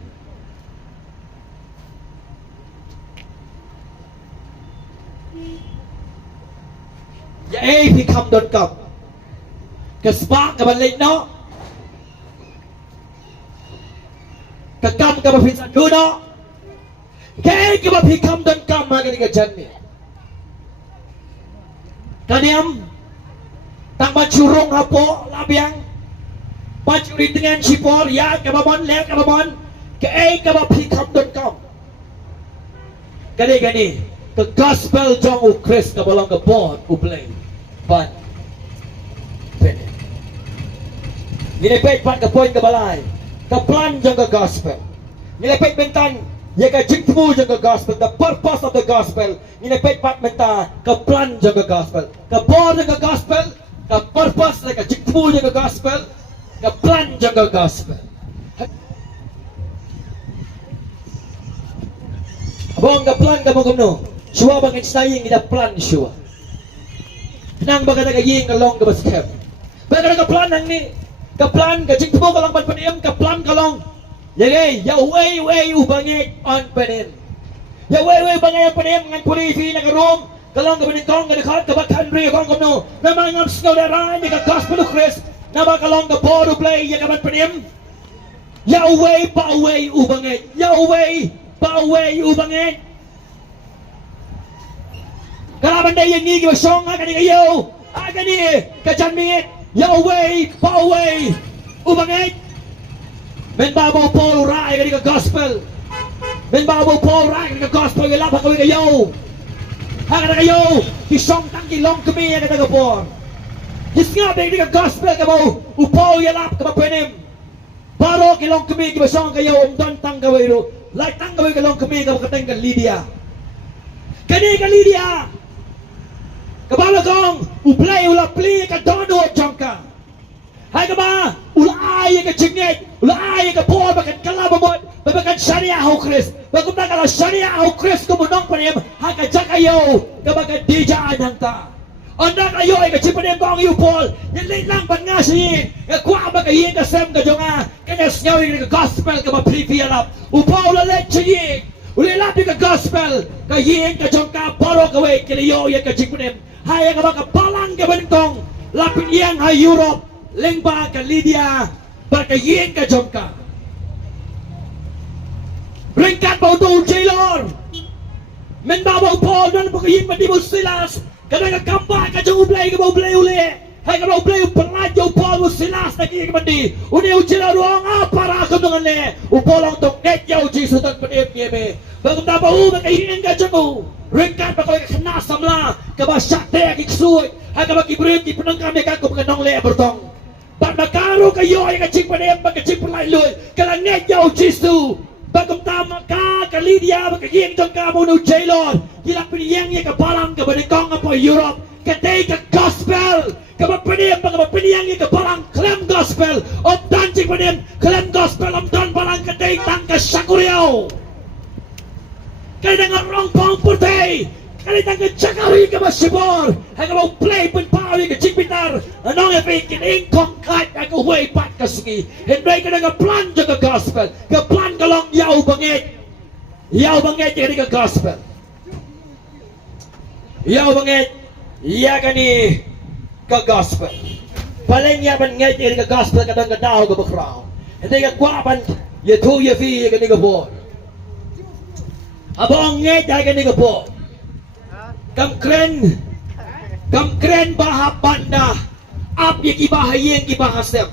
ya pi kam don kam ke spa ke balik no ke kam ke bapin satu no ke bapi kam don kam ma ke ni ke jan ni kaniam tang bacurung hapo labiang bacuri dengan sipor ya ke babon le ke babon ke bapi kam don kam kani ke gospel jong u Chris ke balong ke bon u play ban pene Nilepet pat ke poin ke balai. Ke plan jang ke gospel. Nilepet bentan ya ke jingtemu jang ke gospel. The purpose of the gospel. Nilepet pat menta ke plan jang ke gospel. Ke bor jang ke gospel. Ke purpose like ke jingtemu jang ke gospel. Ke plan jang ke gospel. Abang ke plan ke mungkin Shua bangin sayang ida plan shua. Nang baga taga ying kalong ke baskem. Baga taga plan nang ni. Ke plan ke jingtemu kalong pan panim ke plan kalong. Yagay ya way ubangit on panim. Ya way bangay panim ngan puri fi na karom. Kalong ke beningkong ke dekat ke bakan ri kong kamno. Nama ngam snow darai ni ke gospel of Christ. Nama kalong ke boru play ya ke ban panim. Ya way ubangit. Ya way ubangit. Kalaban day yang ni ke song akan ni kayo. Akan ni ke janmit. Ya way ubangit. Men babaw Paul rai ka gospel. Men babaw Paul rai ka gospel ka lapa ka kayo. Haka na kayo. Kisong tangki long kami ka tagapon. Kis nga ba ka gospel ka mo. Upaw yalap ka mapenim. Baro kilong kami ka basong kayo. Umdan tang gawin ro. Like tang gawin ka long kami ka makatang ka Lydia. Kani ka Lydia. Kabalo kong uplay pli ka dono jangka. Hai ka ba? Ulay ka chingit, ulay ka por bakan kalabamot, bakan syariah ho Chris. Bakum na kalau syariah ho Chris kumunong panem, hai ka jakayo, ka bakan dijaan hangta. Onda kayo ay ka chipanem kong yu Paul, yan lang ban nga siyin, ka kwa ba kayin ka sem ka jonga, kanya snyawi ka gospel ka mapripiyalap. Upaw lalet siyin, ulilap ka gospel, kayin ka jongka baro ka way, kinayo yan ka chipanem. Hai ka baka palang ka bentong, lapin yang hai Europe. Lengba ka Lydia Barkayin ka jomka Ringkat pa ito Jailor Men babaw Paul Nan pakayin pa di mo silas Kada ka kamba ka jong ublay ka ba ublay uli Hay ka ba ublay Upaladyo Paul mo silas Nagiging ka mandi Uni ujila ruang para ako nungan le Upolong tong net yaw Jesus Tan panim yeme Bagong tabaw Makayin ka jong Ringkat pa ko kanasam la Kaba syakte Kiksuy Hay ka ba kibrim Kipunang kami Kako pagkanong le Bertong But makaro kayo ay kaching panem pagkaching palayloi kalanget yaw Jisu bagam tama ka Lydia magkagiyang dyan ka mo no Jailor hilap piniyang iya kabalang kabaningkong po Europe katay ka gospel kapapanem pagkapapiniyang iya kabalang klem gospel omdan ching panem klem gospel omdan balang katay tangka syakuryaw kaya nangarong pang putay kaya tangka chakari ka masibor hay ka play pun pawi ka chingpitar anong epikin ingkong kahit ako way pat ka sige hindi ka nga plan dyan ka gospel ka plan ka lang yaw bangit yan ka gospel yaw bangit iya ka ni ka gospel paling yaman ngay yan ka gospel ka nang kadaw ka bakraw hindi ka kwapan yatu yafi ka ni ka po abang ngay yan ka ni ka po Kam kren bahap banda ap yang ibahayeng ibahasem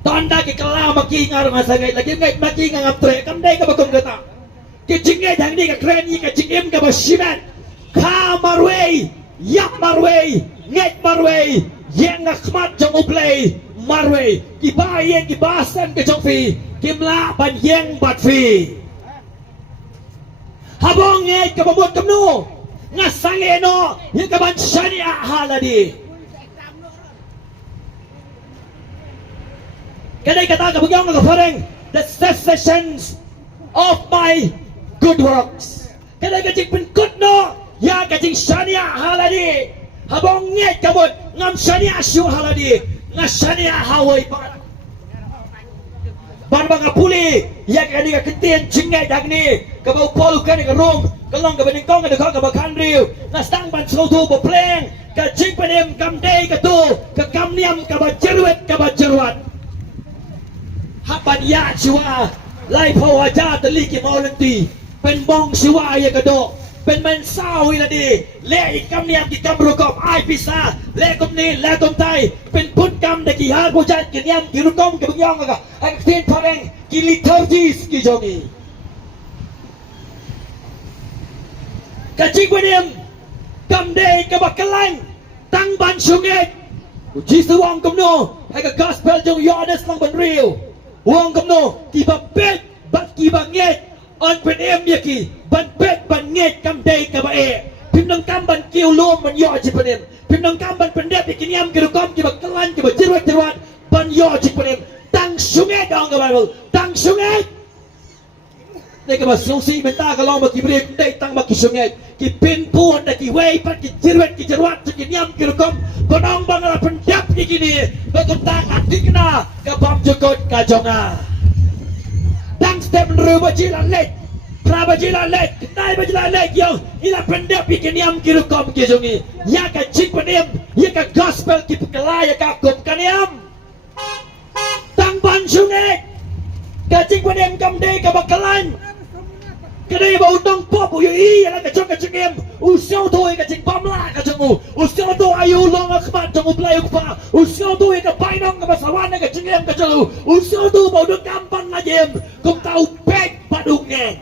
tanda ki kala makingar masagay lagi ngay makingang aptre kam day ka bagong gata kicingay dang di ka kren yi ka cingim ka basiman ka marway yak marway ngay marway yang ngakmat jong uplay marway ibahayeng ibahasem ka jong fi kimla ban yang bat fi habong ngay ka babot kamno nga sangeno yung kaban syariah haladi kanay kata kabugyong nga kapareng the cessations of my good works kanay kaching pinkut no ya kaching syariah haladi habong ngit kabot ngam syariah syu haladi nga syariah haway pangat bar mga puli ya kani ka kitian chingay dagni kabaw polu kani ka room kalong ka beningkong ka ka bakanriw nastang ban so to pleng ka chingpanem kamday ka to ka kamniam ka bajerwat hapan ya siwa lai pawaja taliki maulanti pen bong siwa ya kado pen mensawi na di le kamniam ki kamrukop ay pisa le kumni le kumtay pen pun kam na ki har bujat kinyam kirukom ka bugyong ka ay tin pareng ki liturgis ki jongi kaching panem kamday kabakalang tangban sungit Uji sewang kamno, hai ka gospel jong yones lang banriu. Wang kamno, kiba bet, bat kiba nget, on pen em yaki, ban bet ban nget kam day ka bae. Pim nang kam ban kiu lom ban yo ji panem. Pim nang kam ban pendep ikiniam kiru kom kiba kelan kiba jirwat ban yo ji panem. Tang sungai dong ka Bible, tang sungai. Đây cái mà siêu sĩ bên ta cái lo mà kỳ bê đây tăng mà kỳ sung nhẹ kỳ pin puan đây kỳ way pat kỳ jirwat kỳ niam kỳ kom bonong bang là pendap như gini bagus ta adik na ke bam jukut ka jonga tang step ru bajilan lek pra bajilan lek nai bajilan lek yo ila pendap kỳ niam kỳ kom kỳ jongi ya ka chik panem ya ka gospel kỳ pekala ya ka kom kaniam tang ban sungai ka chik panem kam dei ka bakalan kadai ba utang pop u yi la ka chong ka chingem u siao thôi ka ching bam la ka chong u siao to ayu long ka khmat chong u play u pa u siao to ka pai nong ka sawan ka chingem ka chong u siao to ba được cam pan la jem kom tau pek padung nge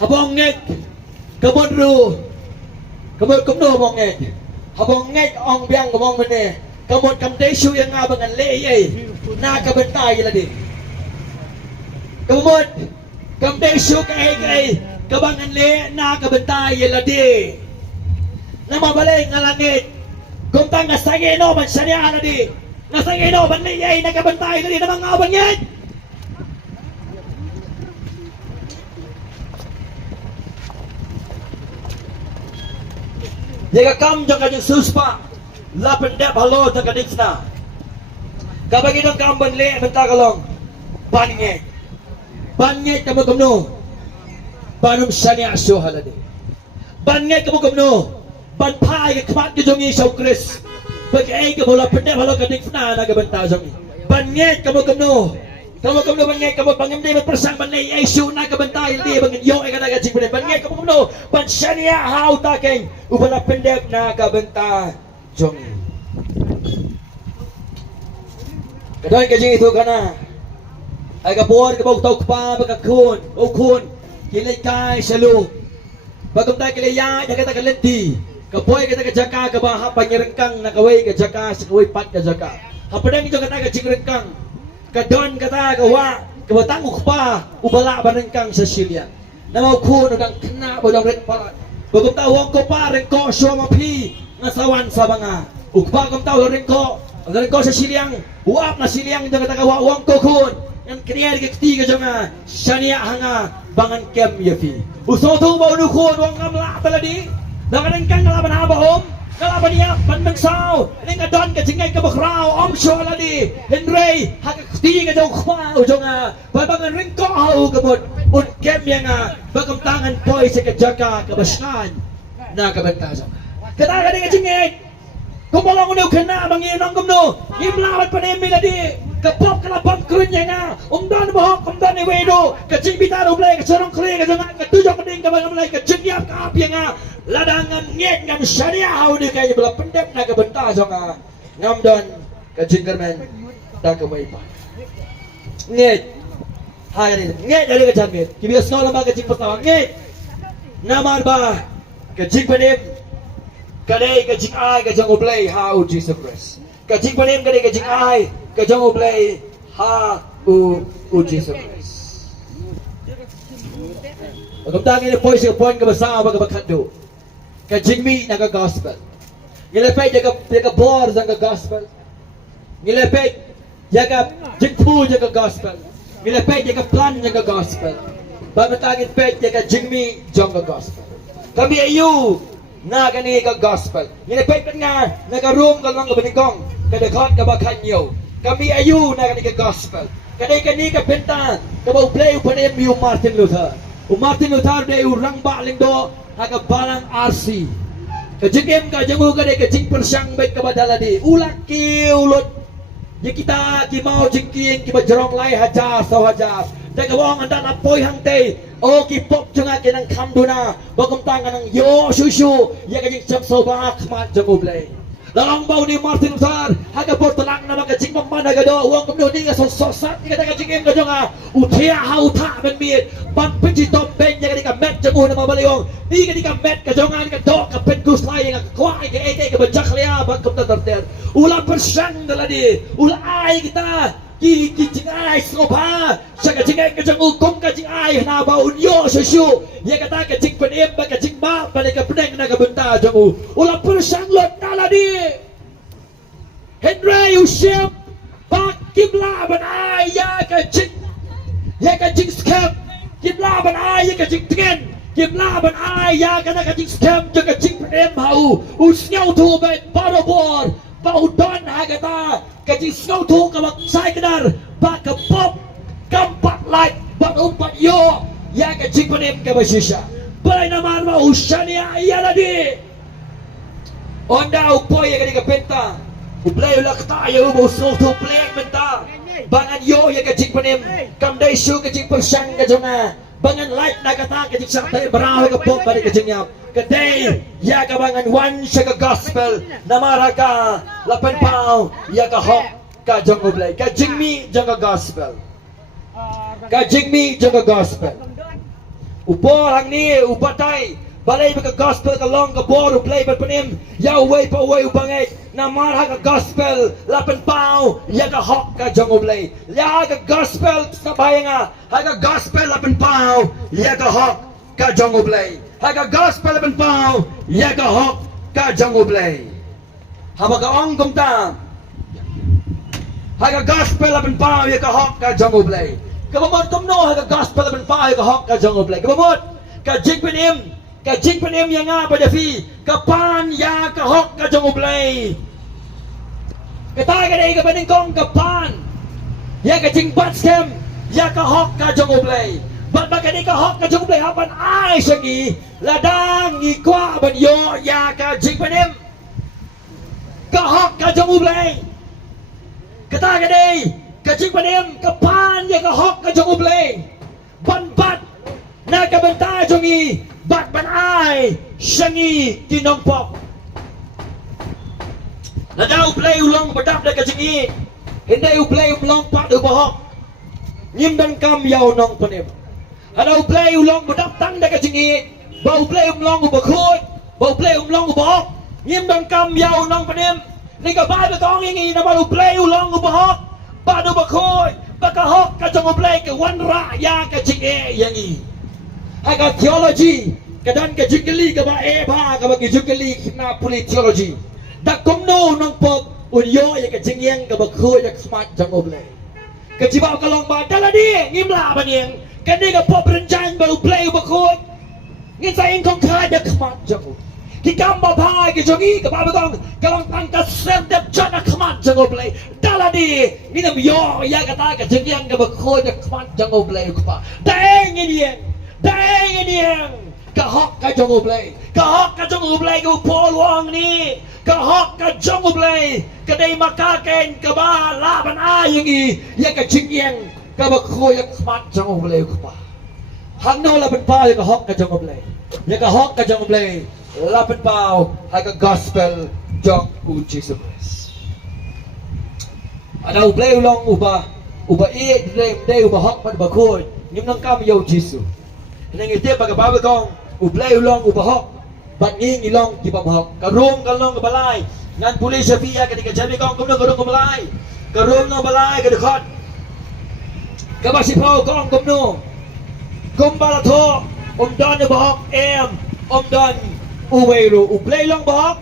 habong nge kabon ru kabon kom no mong nge habong nge ong biang mong mene kabon kam dei shu yang nga bangan le ye na ka bentai la di Kemudian kamde syuk ay kabangan le na kabantay yeladi. Nama balay ngalangit. Kumtang nasangino man siya aladi. Nasangino man le ay na kabantay yeladi namang abang yan. Jika kam jangan yung suspa lapan dep halo jangan diksna. Kabagi ng kamban le bentakalong baningit. Banget kamu kamno banum sania so halade banget kamu kamno ban pai ke kmat ke jongi sau kris bagi ai ke bola pendek halo kadik fna na ke benta jongi banget kamu kamno banget kamu bangem dei persang ban nei ai su na ke benta di bangin yo ai kana ka jing banget kamu kamno ban sania hau ta keng ubala pendek na ke benta jongi kadang ke jing itu kana ay kabor kabaw tau pa bakakun ukun kilay kay salu bagam tayo kilay ya kata kalenti kapoy kita ka jaka ka ba hapa nyerengkang nakaway ka jaka sakaway pat ka jaka hapadang ito kata ka jingrengkang kadon kata ka wa kabatang ukpa ubala barengkang sa silya namaw kun udang kena bodong red palat bagam tayo wong ko pa rengko syoma pi ngasawan sa mga ukpa kam tayo rengko sa silyang uap na silyang ito kata ka wa wong ko kun yang kaya ketiga jangan syania hanga bangan kem yafi usotu bau nukun wong ngamla taladi nang kan ngalaban abahom ngalaban ya bandeng sao ning adon ka jingay ka bakrao om sholadi henry haka ketiga jauh kwa ujonga babangan ringko hau gamot un kem yang bagam tangan boy sa kajaka kabaskan na kabanta jangan kata ka jingay kumolong uno kena manginong kumno imlawat panemi ladi kapok kalapang krunya nga umdan mohok umdan iwedo kacing bitar umlay kacarong kri kajangan katujok keding kabang umlay kacingyap kaapi nga ladangan ngek ngam syariah hau di kaya bela pendek na kabenta so nga ngamdon kacing kermen tak kemaipa ngek hari ngek dari kacangit kibias ngolah ba kacing pertama ngek namar ba kacing penim kadai kacing ay kacang umlay hau Jesus Christ kacing penim kadai kacing ay kajang ublay ha Jesus Christ. Pagkamtang ini poy siya poin kabasa bagabakado. Kajing mi naga gospel. Nilepay jaga bor jaga gospel. Nilepay jaga jingpu jaga gospel. Nilepay jaga plan jaga gospel. Babatangin pet jaga jingmi jaga gospel. Kami ayu na gani ka gospel. Nilepay kat nga naga room ka lang kabaningkong kadakot kabakanyo. Kami ayu na kani ka gospel. Kadai kani ka benta kabau play upanem yu Martin Luther. Martin Luther de urang ba lingdo haga balang RC. Kajengem ka jangu kadai ka jing persyang baik ka badala di. Ulak kiulot. Ya kita kimau jingking ki bajrong lai hajar saw hajar. Daga wong anda apoy hangte. O ki pop junga kinang kamduna. Bagum tangan ng yo susu. Ya kajing sam sobak mat jangu play. Dalam bau ni Martin Luther haga portalang na magajing mamana gado uang kumno ni nga sososat ni kata kajing em gado nga utia hauta ben miet ban pinji tom ben ya ka met jemu nama baliong ni ka met ka jongan ka dok ka pet gus lai nga kwai ka eke ka bajak lia ba kum ta terter ulah persang daladi ulah ai kita ki jingai sopa saka jingai ka jong ukum ka jingai na ba unyo shu ya kata ka jing pen em ba ka jing ba ba ka pedeng na ka benta jong ulah persang lot daladi Henry Ushep Pak Kimla ban ai ya ka jing scam Kimla ban ai ya ka jing tgen Kimla ban ai ya ka na ka jing scam jo ka jing em hau usnyau thu ben barobor bau don ha kata ka jing snau thu ka bak sai kedar ba ka pop kampat like bat umpat yo ya ka jing penem ka basisha bai naman ma ushania ya ladi onda upoy ya ka penta Ublay ulah ketayo mo soto pleng menta bangan yo ya kajing penim kamdai syu kajing persang kajona bangan light na kata kajing saktai baraho ka pop bari kajing yap kadai ya ka bangan one sya ka gospel namara ka lapan pau ya ka hok ka jong ublay kajing mi jong ka gospel kajing mi jong ka gospel upor hang ni upatai balay ka gospel ka long ka bor ublay bat penim ya way pa way ubangay namara ka gospel lapan pau ya ka hok ka jong ublay ya ka gospel sa bayanga ha ka gospel lapan pau ya ka hok ka jong ublay ha ka gospel lapan pau ya ka hok ka jong ublay ha ba ka ong kum ta ha ka gospel lapan pau ya ka hok ka jong ublay ka bamot kum no ha ka gospel lapan pau ya ka hok ka jong ublay ka bamot ka jing penim yang nga padafi kapan ya ka hok ka jong ublay kata ka dai ka baningkong kapan ya ka jing bat scam ya ka hok ka jong ublay bat ba ka dai ka hok ka jong ublay hapan ai sangi ladang ni kwa ban yo ya ka jing penim ka hok ka jong ublay kata ka dai ka jing penim kapan ya ka hok ka jong ublay ban bat na ka banta jongi bat ban ai shangi tinong pop na daw play ulong badap da kajingi hindi play ulong pat ubahok nyim dan kam yaw nong panim hadaw play ulong badap tang da kajingi bau play ulong ubakhoy bau play ulong ubahok nyim dan kam yaw nong panim ni ka ba tong ingi na bau play ulong ubahok ba do bakhoy bakahok ka jong play ka wan ra ya kajingi yangi aga theology kadan ka jingli ka ba eba ka ba jingli na puli theology da komno nong pop unyo ya ka jingyang ka ba khu ya smart jang oblay ka jibaw ka long ba daladi ngimla ba niyang kani ka pop renjan ba play ba khu ngin sa in kong ka ya smart jang ki kamba ba ki jongi ka ba gong ka long tang ka sem dep jana smart jang oblay daladi nginam yo ya ka ta ka jingyang ka ba khu ya smart jang oblay ka pa daeng ngin Daeng yang kahok ka jong ublay kahok ka jong ublay ko polwang ni kahok ka jong ublay kadai makaken ka ba laban ayang i ya ka jingyang ka ba khoyak smart jong ublay ko pa hangno laban pa ya kahok ka jong ublay ya kahok ka jong ublay laban pa ha ka gospel jong ku Jesus Christ ada ublay ulong uba i day uba hok pa ba khoy nim nang kam yo Jesus nang ite pagababa kong ublay ulong ubahok baning ilong kipabahok karum kalong balay ngan pulis sa fiya ketika jabi kong kumno karong balay karum no balay kadikot kabasipaw kong kumno kumbalato umdan bahok umdan uwayro ublay long bahok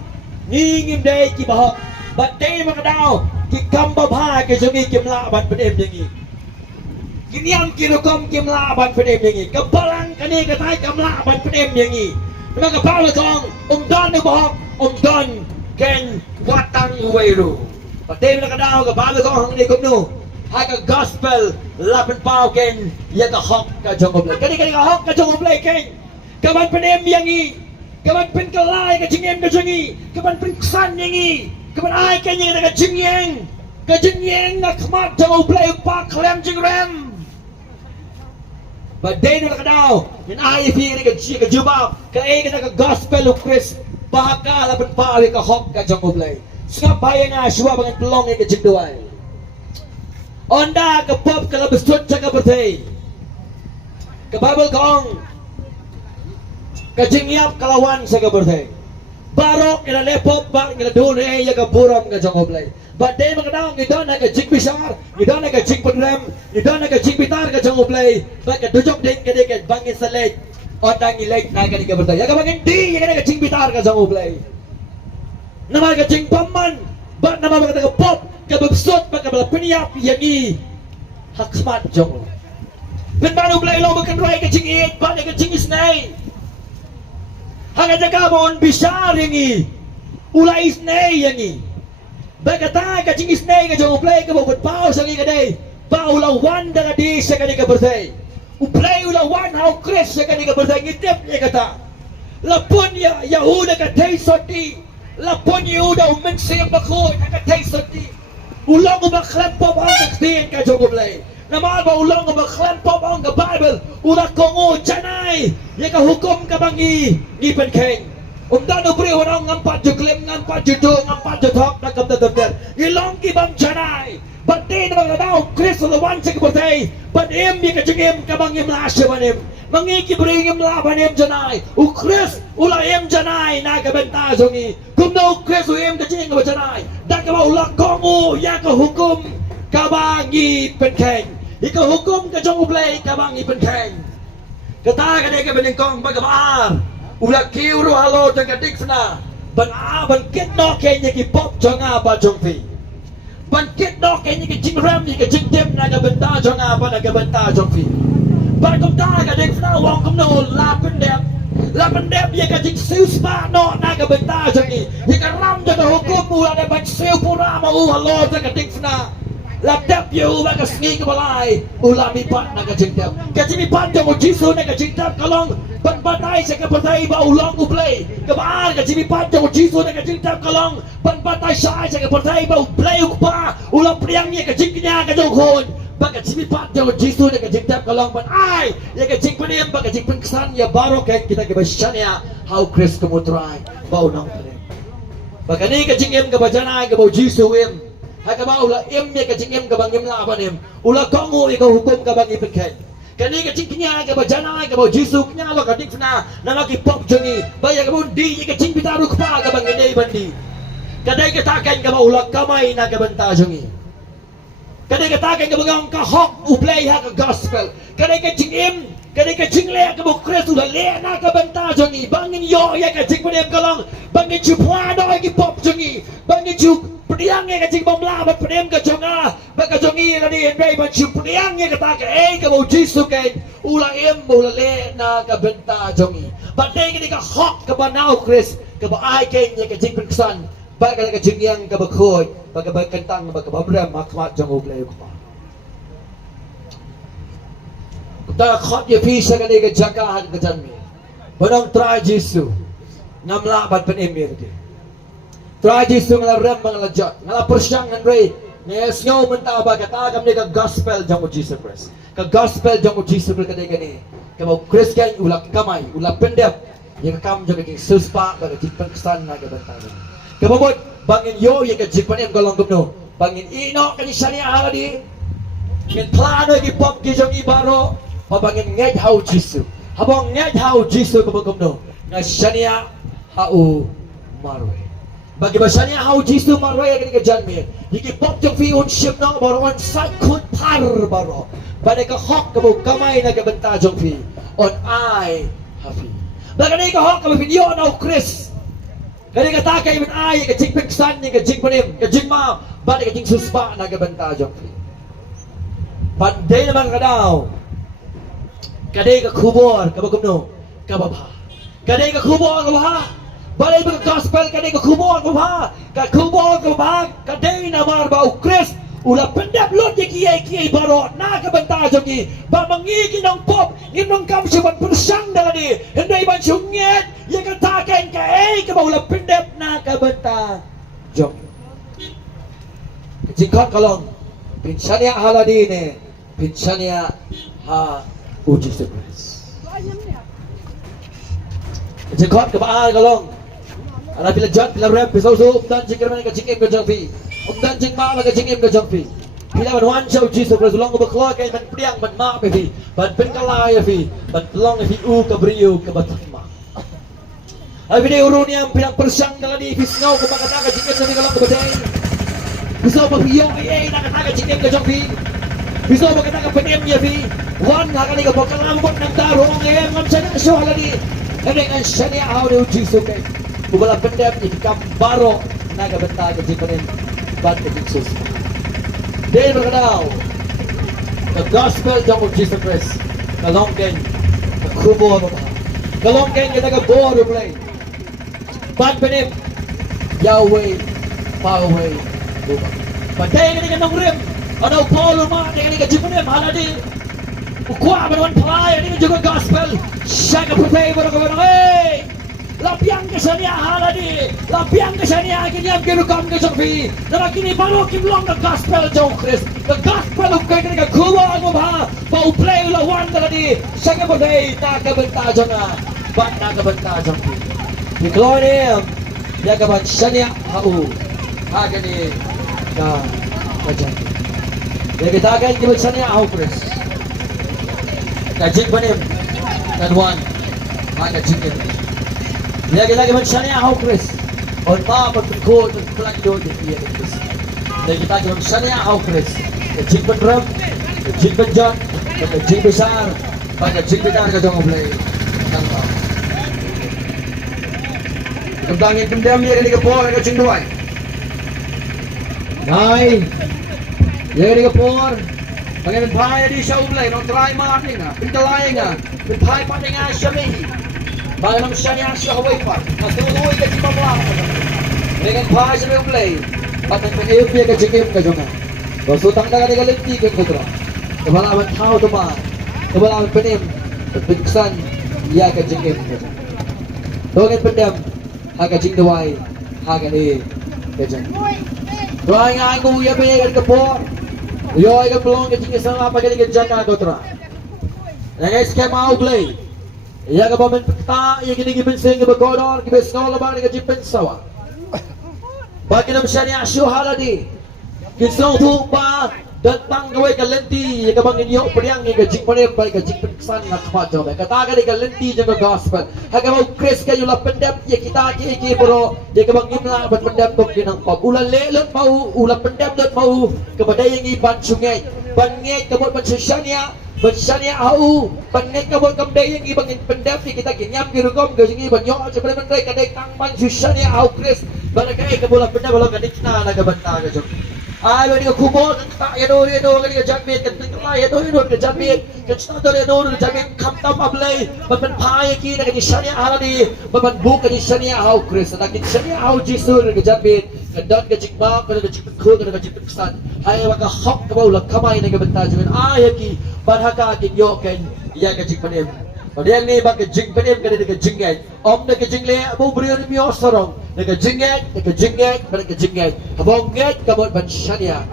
ngingim day kibahok batay makadaw kikambabha kajungi kimlaban panem dingi Kiniam kinukom kimlaban pedem yangi kabalang kani katay kamlaban pedem yangi mga kapala kong umdan ni bahok umdan ken watang uwayro patay na kadaw kapala kong hangni kumno haka gospel lapan pao ken yaga hok ka jongoblay kani ka hok ka jongoblay ken kaman pedem yangi kaman pen kalay ka jingem ka jingi kaman pen ksan yangi kaman ay kanya na ka jingyeng na kamat jongoblay pa klem jingrem Baday na nakadaw, min ay fi ka jubab, ka ka gospel of Christ, bahaka laban paali ka hok ka jang oblay. Singap bayan nga siwa bangan pelong ka jingduay. Onda ka pop ka labastut sa ka batay. Ka Bible kong Kajingyap kalawan sa kabartay. Barok ina lepop ba ina doon ya ka buram ka jong oblay. But day magadaw ngidon na ka jing bisar, ngidon na ka jing podrem, ngidon na ka jing bitar ka jong oblay. Ba ka dujok din ka diket bangin sa lake. O tangi lake na ka ni kabartay. Ya ka bangin di ya ka jing bitar ka jong oblay. Nama ka jing paman, ba nama ka ka pop ka babsot ba ka piniyap yani hakmat jong. Ben manu oblay lo makan rai ka jing it ba ka jing isnay. Hanga jaga mon bisar yangi ulai isnay yangi bagata ka jing isnay ka jong play ka bot pau sangi ka day pau la wan da di sa ka ni ka birthday uplay ula wan how crash sa ka ni ka birthday ngitip ni kata lapon ya yahuda ka tay soti lapon yahuda umensi ang bako ka tay soti ulang ba klampo ang tin ka jong play naman ba ulang ba klampo ang ka Bible ulah kongo janay ya ka hukum ka bangi ni penkeng dan ubri orang ngampat juklem ngampat judo ngampat jodok na kam dadar ilong ki bang janay batin bang daw Chris the one sik batay but em bi ka jingem ka bang im lashe banim mangi ki bring im la banim janay u Chris ula em janay na ka benta jongi kum no Chris u em ka jing ka janay da ka ba ulah kongo ya ka hukum ka bangi penkeng ikaw hukum ka jong ublay ka bang ipenkeng kata ka de ka beningkong bagabar ulah kiuru halo jang kadik fna ban ban kit no kenya ki pop janga ba jong fi ban kit no kenya ki jing ram ni ka jing dem na ka benta janga ba na ka benta jong fi ban kom ta ka dik fna wong kom no la pendep ya ka jing siu spa no na ka benta jong ni ka ram jang hukum ulah de ban siu pura ma u halo jang kadik fna laptop you ba ka sngi ka balay ula mi pat na ka jingtap ka jimi pat jong jisu na ka jingtap kalong ban batay sa ka patay ba ulong uplay ka baal ka jimi pat jong jisu na ka jingtap kalong ban batay sa ka patay ba uplay pa ulang priang ni ka jingnya ka jong hon ba ka jimi pat jong jisu na ka jingtap kalong ban ay ya ka jing panim ba ka jing pengsan ya baro ka kita ka basyanya how Chris kumutray ba unang panim ba ka ni ka jingem ka bajanay ka ba jisu em hakaba ula em ya ka jing em ka bang em la ban em ula kongo ka hukum ka bang ipenkeng kani ka jing knya ka bajana ka ba jisu knya lo ka dik na na ki pop jongi ba ya ka bundi ka jing bitaru ka ka bang nei bandi kadai ka taken ka ba ula kamay na ka banta jongi kadai ka taken ka bang ka hok uplay ha ka gospel kadai ka jing em kadai ka jing le ka ba Kristo la le na ka banta jongi bangin yo ya ka jing panem kalong bangin chu pwa do ki pop jongi bangin chu pediang ka jing bomla ba pedem ka jonga ba ka jongi la ni enbei ba chu pediang ka ta ka ka bo jisu ka ula em ula le na ka benta jongi ba dei ka hok ka ba now Chris ka ba ai ka ka jing pengsan ba ka jing yang ka ba khoi ba ka ba kantang ba ka ba bram makmat jong ublay ko pa ta khot ye pi sa ka ka jaka ka janmi banang try jisu ngamla bat pen emir di try jisu ngala ram ngala jot ngala persyang ngai nes ngau menta ba kata kam ni ka gospel jong Jesus Christ ka gospel jong Jesus Christ ka ni ka mo Chris kan ulak kamay ulak pendep yang kam jong ka suspa ba ka pengsan na ka bantang ka babot bangin yo ye ka jipan em kolong gumno bangin ino kani syania hala di ngin plano ki pop ki jong ibaro pabangin ngej hau jisu habang ngej hau jisu ka gumno na syania hau marwe bagi bahasanya hau jisu marwe kani ka janmi hiki pop jong fi un ship no baro on sai kun par baro pada ka hok ka bu kamay na ka benta jong fi on ai hafi bagani ka hok ka video no Chris kani ka takay man ai ka jing peksan ni ka jing panim ka jing ma pada ka jing suspa na ka benta jong fi pandai naman ka daw kadai ka kubor ka bagumno ka baba kadai ka kubor ka baba balay ba gospel kadai ka kubor ka baba kadai na marbau Chris ula pendap lot ye kiai baro na ka benta jogi ba mangi ng pop nginong kam sibat persang dalani hendai ban sunget ye ka taken ka ka ba ula pendap na ka benta jogi jingkot kalong pinsanya haladine pinsanya ha uji surprise jingkot ka ba kalong ala pila jat pila rap pisa so dan jingkir man ka jingem ka jongfi dan jing ma ka jingem ka jongfi pila ban wan chau ji surprise long ba khlo ka ban priang ban ma pe fi ban pen ka la ya fi ban long fi u ka brio ka batma Ay bini urun yang pinang persang dalam di fisngau kumakaga jikin sa mga lang kabadai. Bisa mapiyo ay nakataga jikin ka jong bisa makataga panim niya fi. One hakali ka pagkalambot ng darong ngayon ng sana siya halani. Ano ang siya niya how do Jesus kay. Bubala pendem ni kambaro nagabentaga jikin ban ka Jesus. Dahil magkadaw the gospel of Jesus Christ kalonggen kubo mo kalonggen kita ka board play ban penim Yahweh Yahweh patay ka ng rim ano Paulo ma ka jipenim haladi ukwa man play ni juga gospel siya ka patay mo ka hey lapiang ka sa niya haladi lapiang ka sa niya kanyang kinukam ka sa fi na kini baro kimlong the gospel of Christ the gospel of kay ka kuwa mo ba pau play lawan haladi siya ka patay nakabenta dyan na ba't nakabenta dyan fi di Gloria ya ka ba siya niya hau hagani ka dyan ya kita akan kibag siya niya hau Christ kajik banim kanwan hagajik ka lagi-lagi manusia hau Chris. On ma pagkikot at pulang doon din iya ni Chris. Lagi-lagi manusia hau Chris. Kajik penram, kajik penjat, kajik besar, kajik besar ka jong oblay. Kembangin kendam dia kini kepor kajik duai. Nai, dia kini kepor. Pangalan pay di siya oblay, no try mating nga, pintalay nga, pinpay pati nga siya may. Bagaimana misalnya siya Hawaii Park, mas tuloy ka di pamulak dengan pahas na yung play, patang pag-iupi ka jikim ka dyan so sutang na ka nigalinti ka kudra kabalaman tao dumaan, kabalaman panim pagpinsan, iya ka jikim ka dyan tungin pandam, haka jing dawai haka ni ka dyan doa nga ang kuya may ka kapor yoy ka pelong ka jing isang lapa ka dyan ka kudra nga skema au play ya ka ba man pagta ya kini gibinsing ka bagodor gibis no labang ni ka jipen sawa bagi nam siya niya asyo haladi kinsong tupa datang gawai ka lenti ya ka bang inyo pariang ni ka jikpanem balik ka jipen kesan na kapajaw ba kataga ni ka lenti jang gospel haga mau kres kayo la pendap ya kita ki bro ya ka bang imla bat pendap tok kinang pag ulan lelot mau ulan pendap dot mau kepada yang iban sungai bangit kabot pansyanya bersania au pangai kabot kamday yang ibangin pendap ni kita kinyam girukom gajing iban yo sebenarnya mereka kadai tang man susania au kres balakai kabola pendap bala kadik na nagabanta ka jok ay wani ka kubo ta yano ka jamit ka tingla yano ka jamit ka chado yano ka jamit kamtam ablay ban pay ki na ka sania haladi ban buk ka sania au kres na ki sania au jisu ka jamit kadang ka jikma ka jikko ka jiksan ay waka hok ka bola kamay na gabanta jok ay ki barhaka kinyo ken iya ka jikpanem padang ni ba ka jikpanem ka ka jingay om na ka jingle abo brio ni mi osarong na ka jingay ba ka jingay habong get ka bot bansyania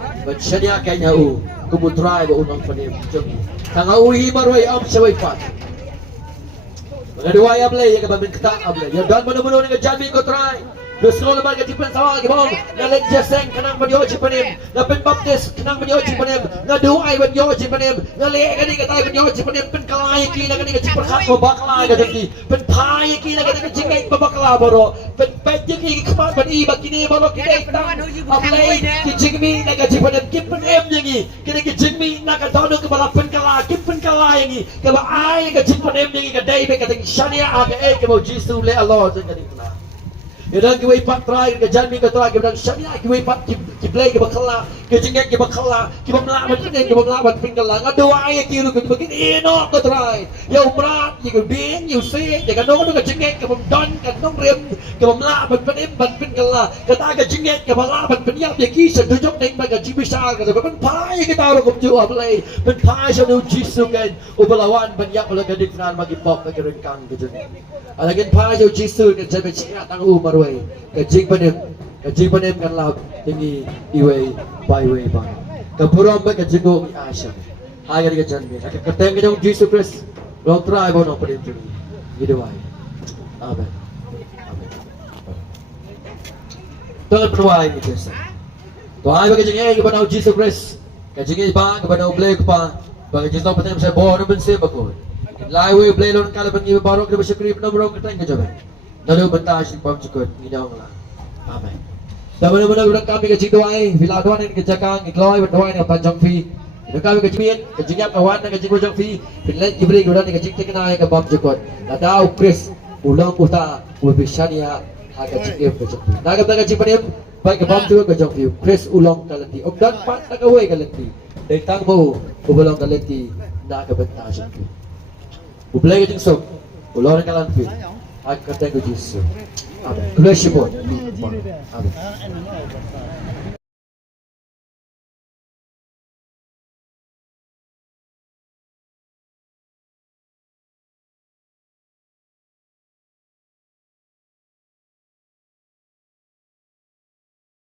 kanya u kumutray ba unang panem jogi tanga uhi maroy am sa way pat mga duway ablay ka ba min kata ablay ya dan mano ni ka jami ko try gusto naman ka jipan sawa gibong na lejeseng kanang manyoji panim na pen baptist kanang manyoji panim na duay manyoji panim na le kani ka tayo manyoji panim pen kalay kina kani ka jiperhat mo bakla ka jati pen pay kina kani ka jingay babakla boro pen pedye ki kaman ban iba kini boro kini tang ablay ki jingmi na ka jipanim kipen em yangi kini ki jingmi na ka dono ka bala pen kala kipen kala yangi ka ba ay ka jipanim yangi ka day be ka ting shania aga e ka mo jisu le Allah kani kala Kadang kiway pat try ka janmi ka try kadang syania kiway pat kiblay ka bakala ka jingek ka bakala ki bamlaban kini ki bamlaban pingkala ngaduwa ay kilo ka bagin ino ka try yaw mrat yi ka bin you see ya kanong ka jingek ka bamdon ka nong rem ka bamlaban panim ban pingkala kata ka jingek ka bamlaban panyap ya kisa dujok ning ka jibisa ka ban pai ka taro ko ju ablay ban pai sa no jisu kan ubalawan banyak pala ka diknan magipok ka rengkang ka jud alagin pai sa jisu ka jabe siya tang umar kajing panem kan lab tinggi iway byway ba kapuram ba kajingo ni asya haga di kajanmi kakateng kajong Jesus Christ long try bo no panem juri gidaway amen tangan perway ni Jesus to ay ba kajing ay kabanaw Jesus Christ kajing ba kabanaw blay pa ba kajing to panem sa bo no bense ba ko laiwe blay lon kalaban ni barok ni basakri no bro kateng kajabe Lalu bentah si pam cukut minang lah. Amin. Dan benar-benar udah kami kecik doai, bila doan ini kejakan, ikloi berdoa ini panjang fi. Udah kami kecik keciknya kawan dan kecik panjang fi. Bila diberi udah kecik terkenal ke pam cukut. Ladau Chris ulang uta ubisania haga cik kecik. Naga kecik panim baik ke pam cukut kecik fi. Chris ulang kalati. Ogdan pat nakawai kalati. Datang mo ulang kalati naga bentah cukut. Ublay kecik sok. Ulang kalan fi. Aku kata Yesus. Amin. Bless you, Lord. Amin.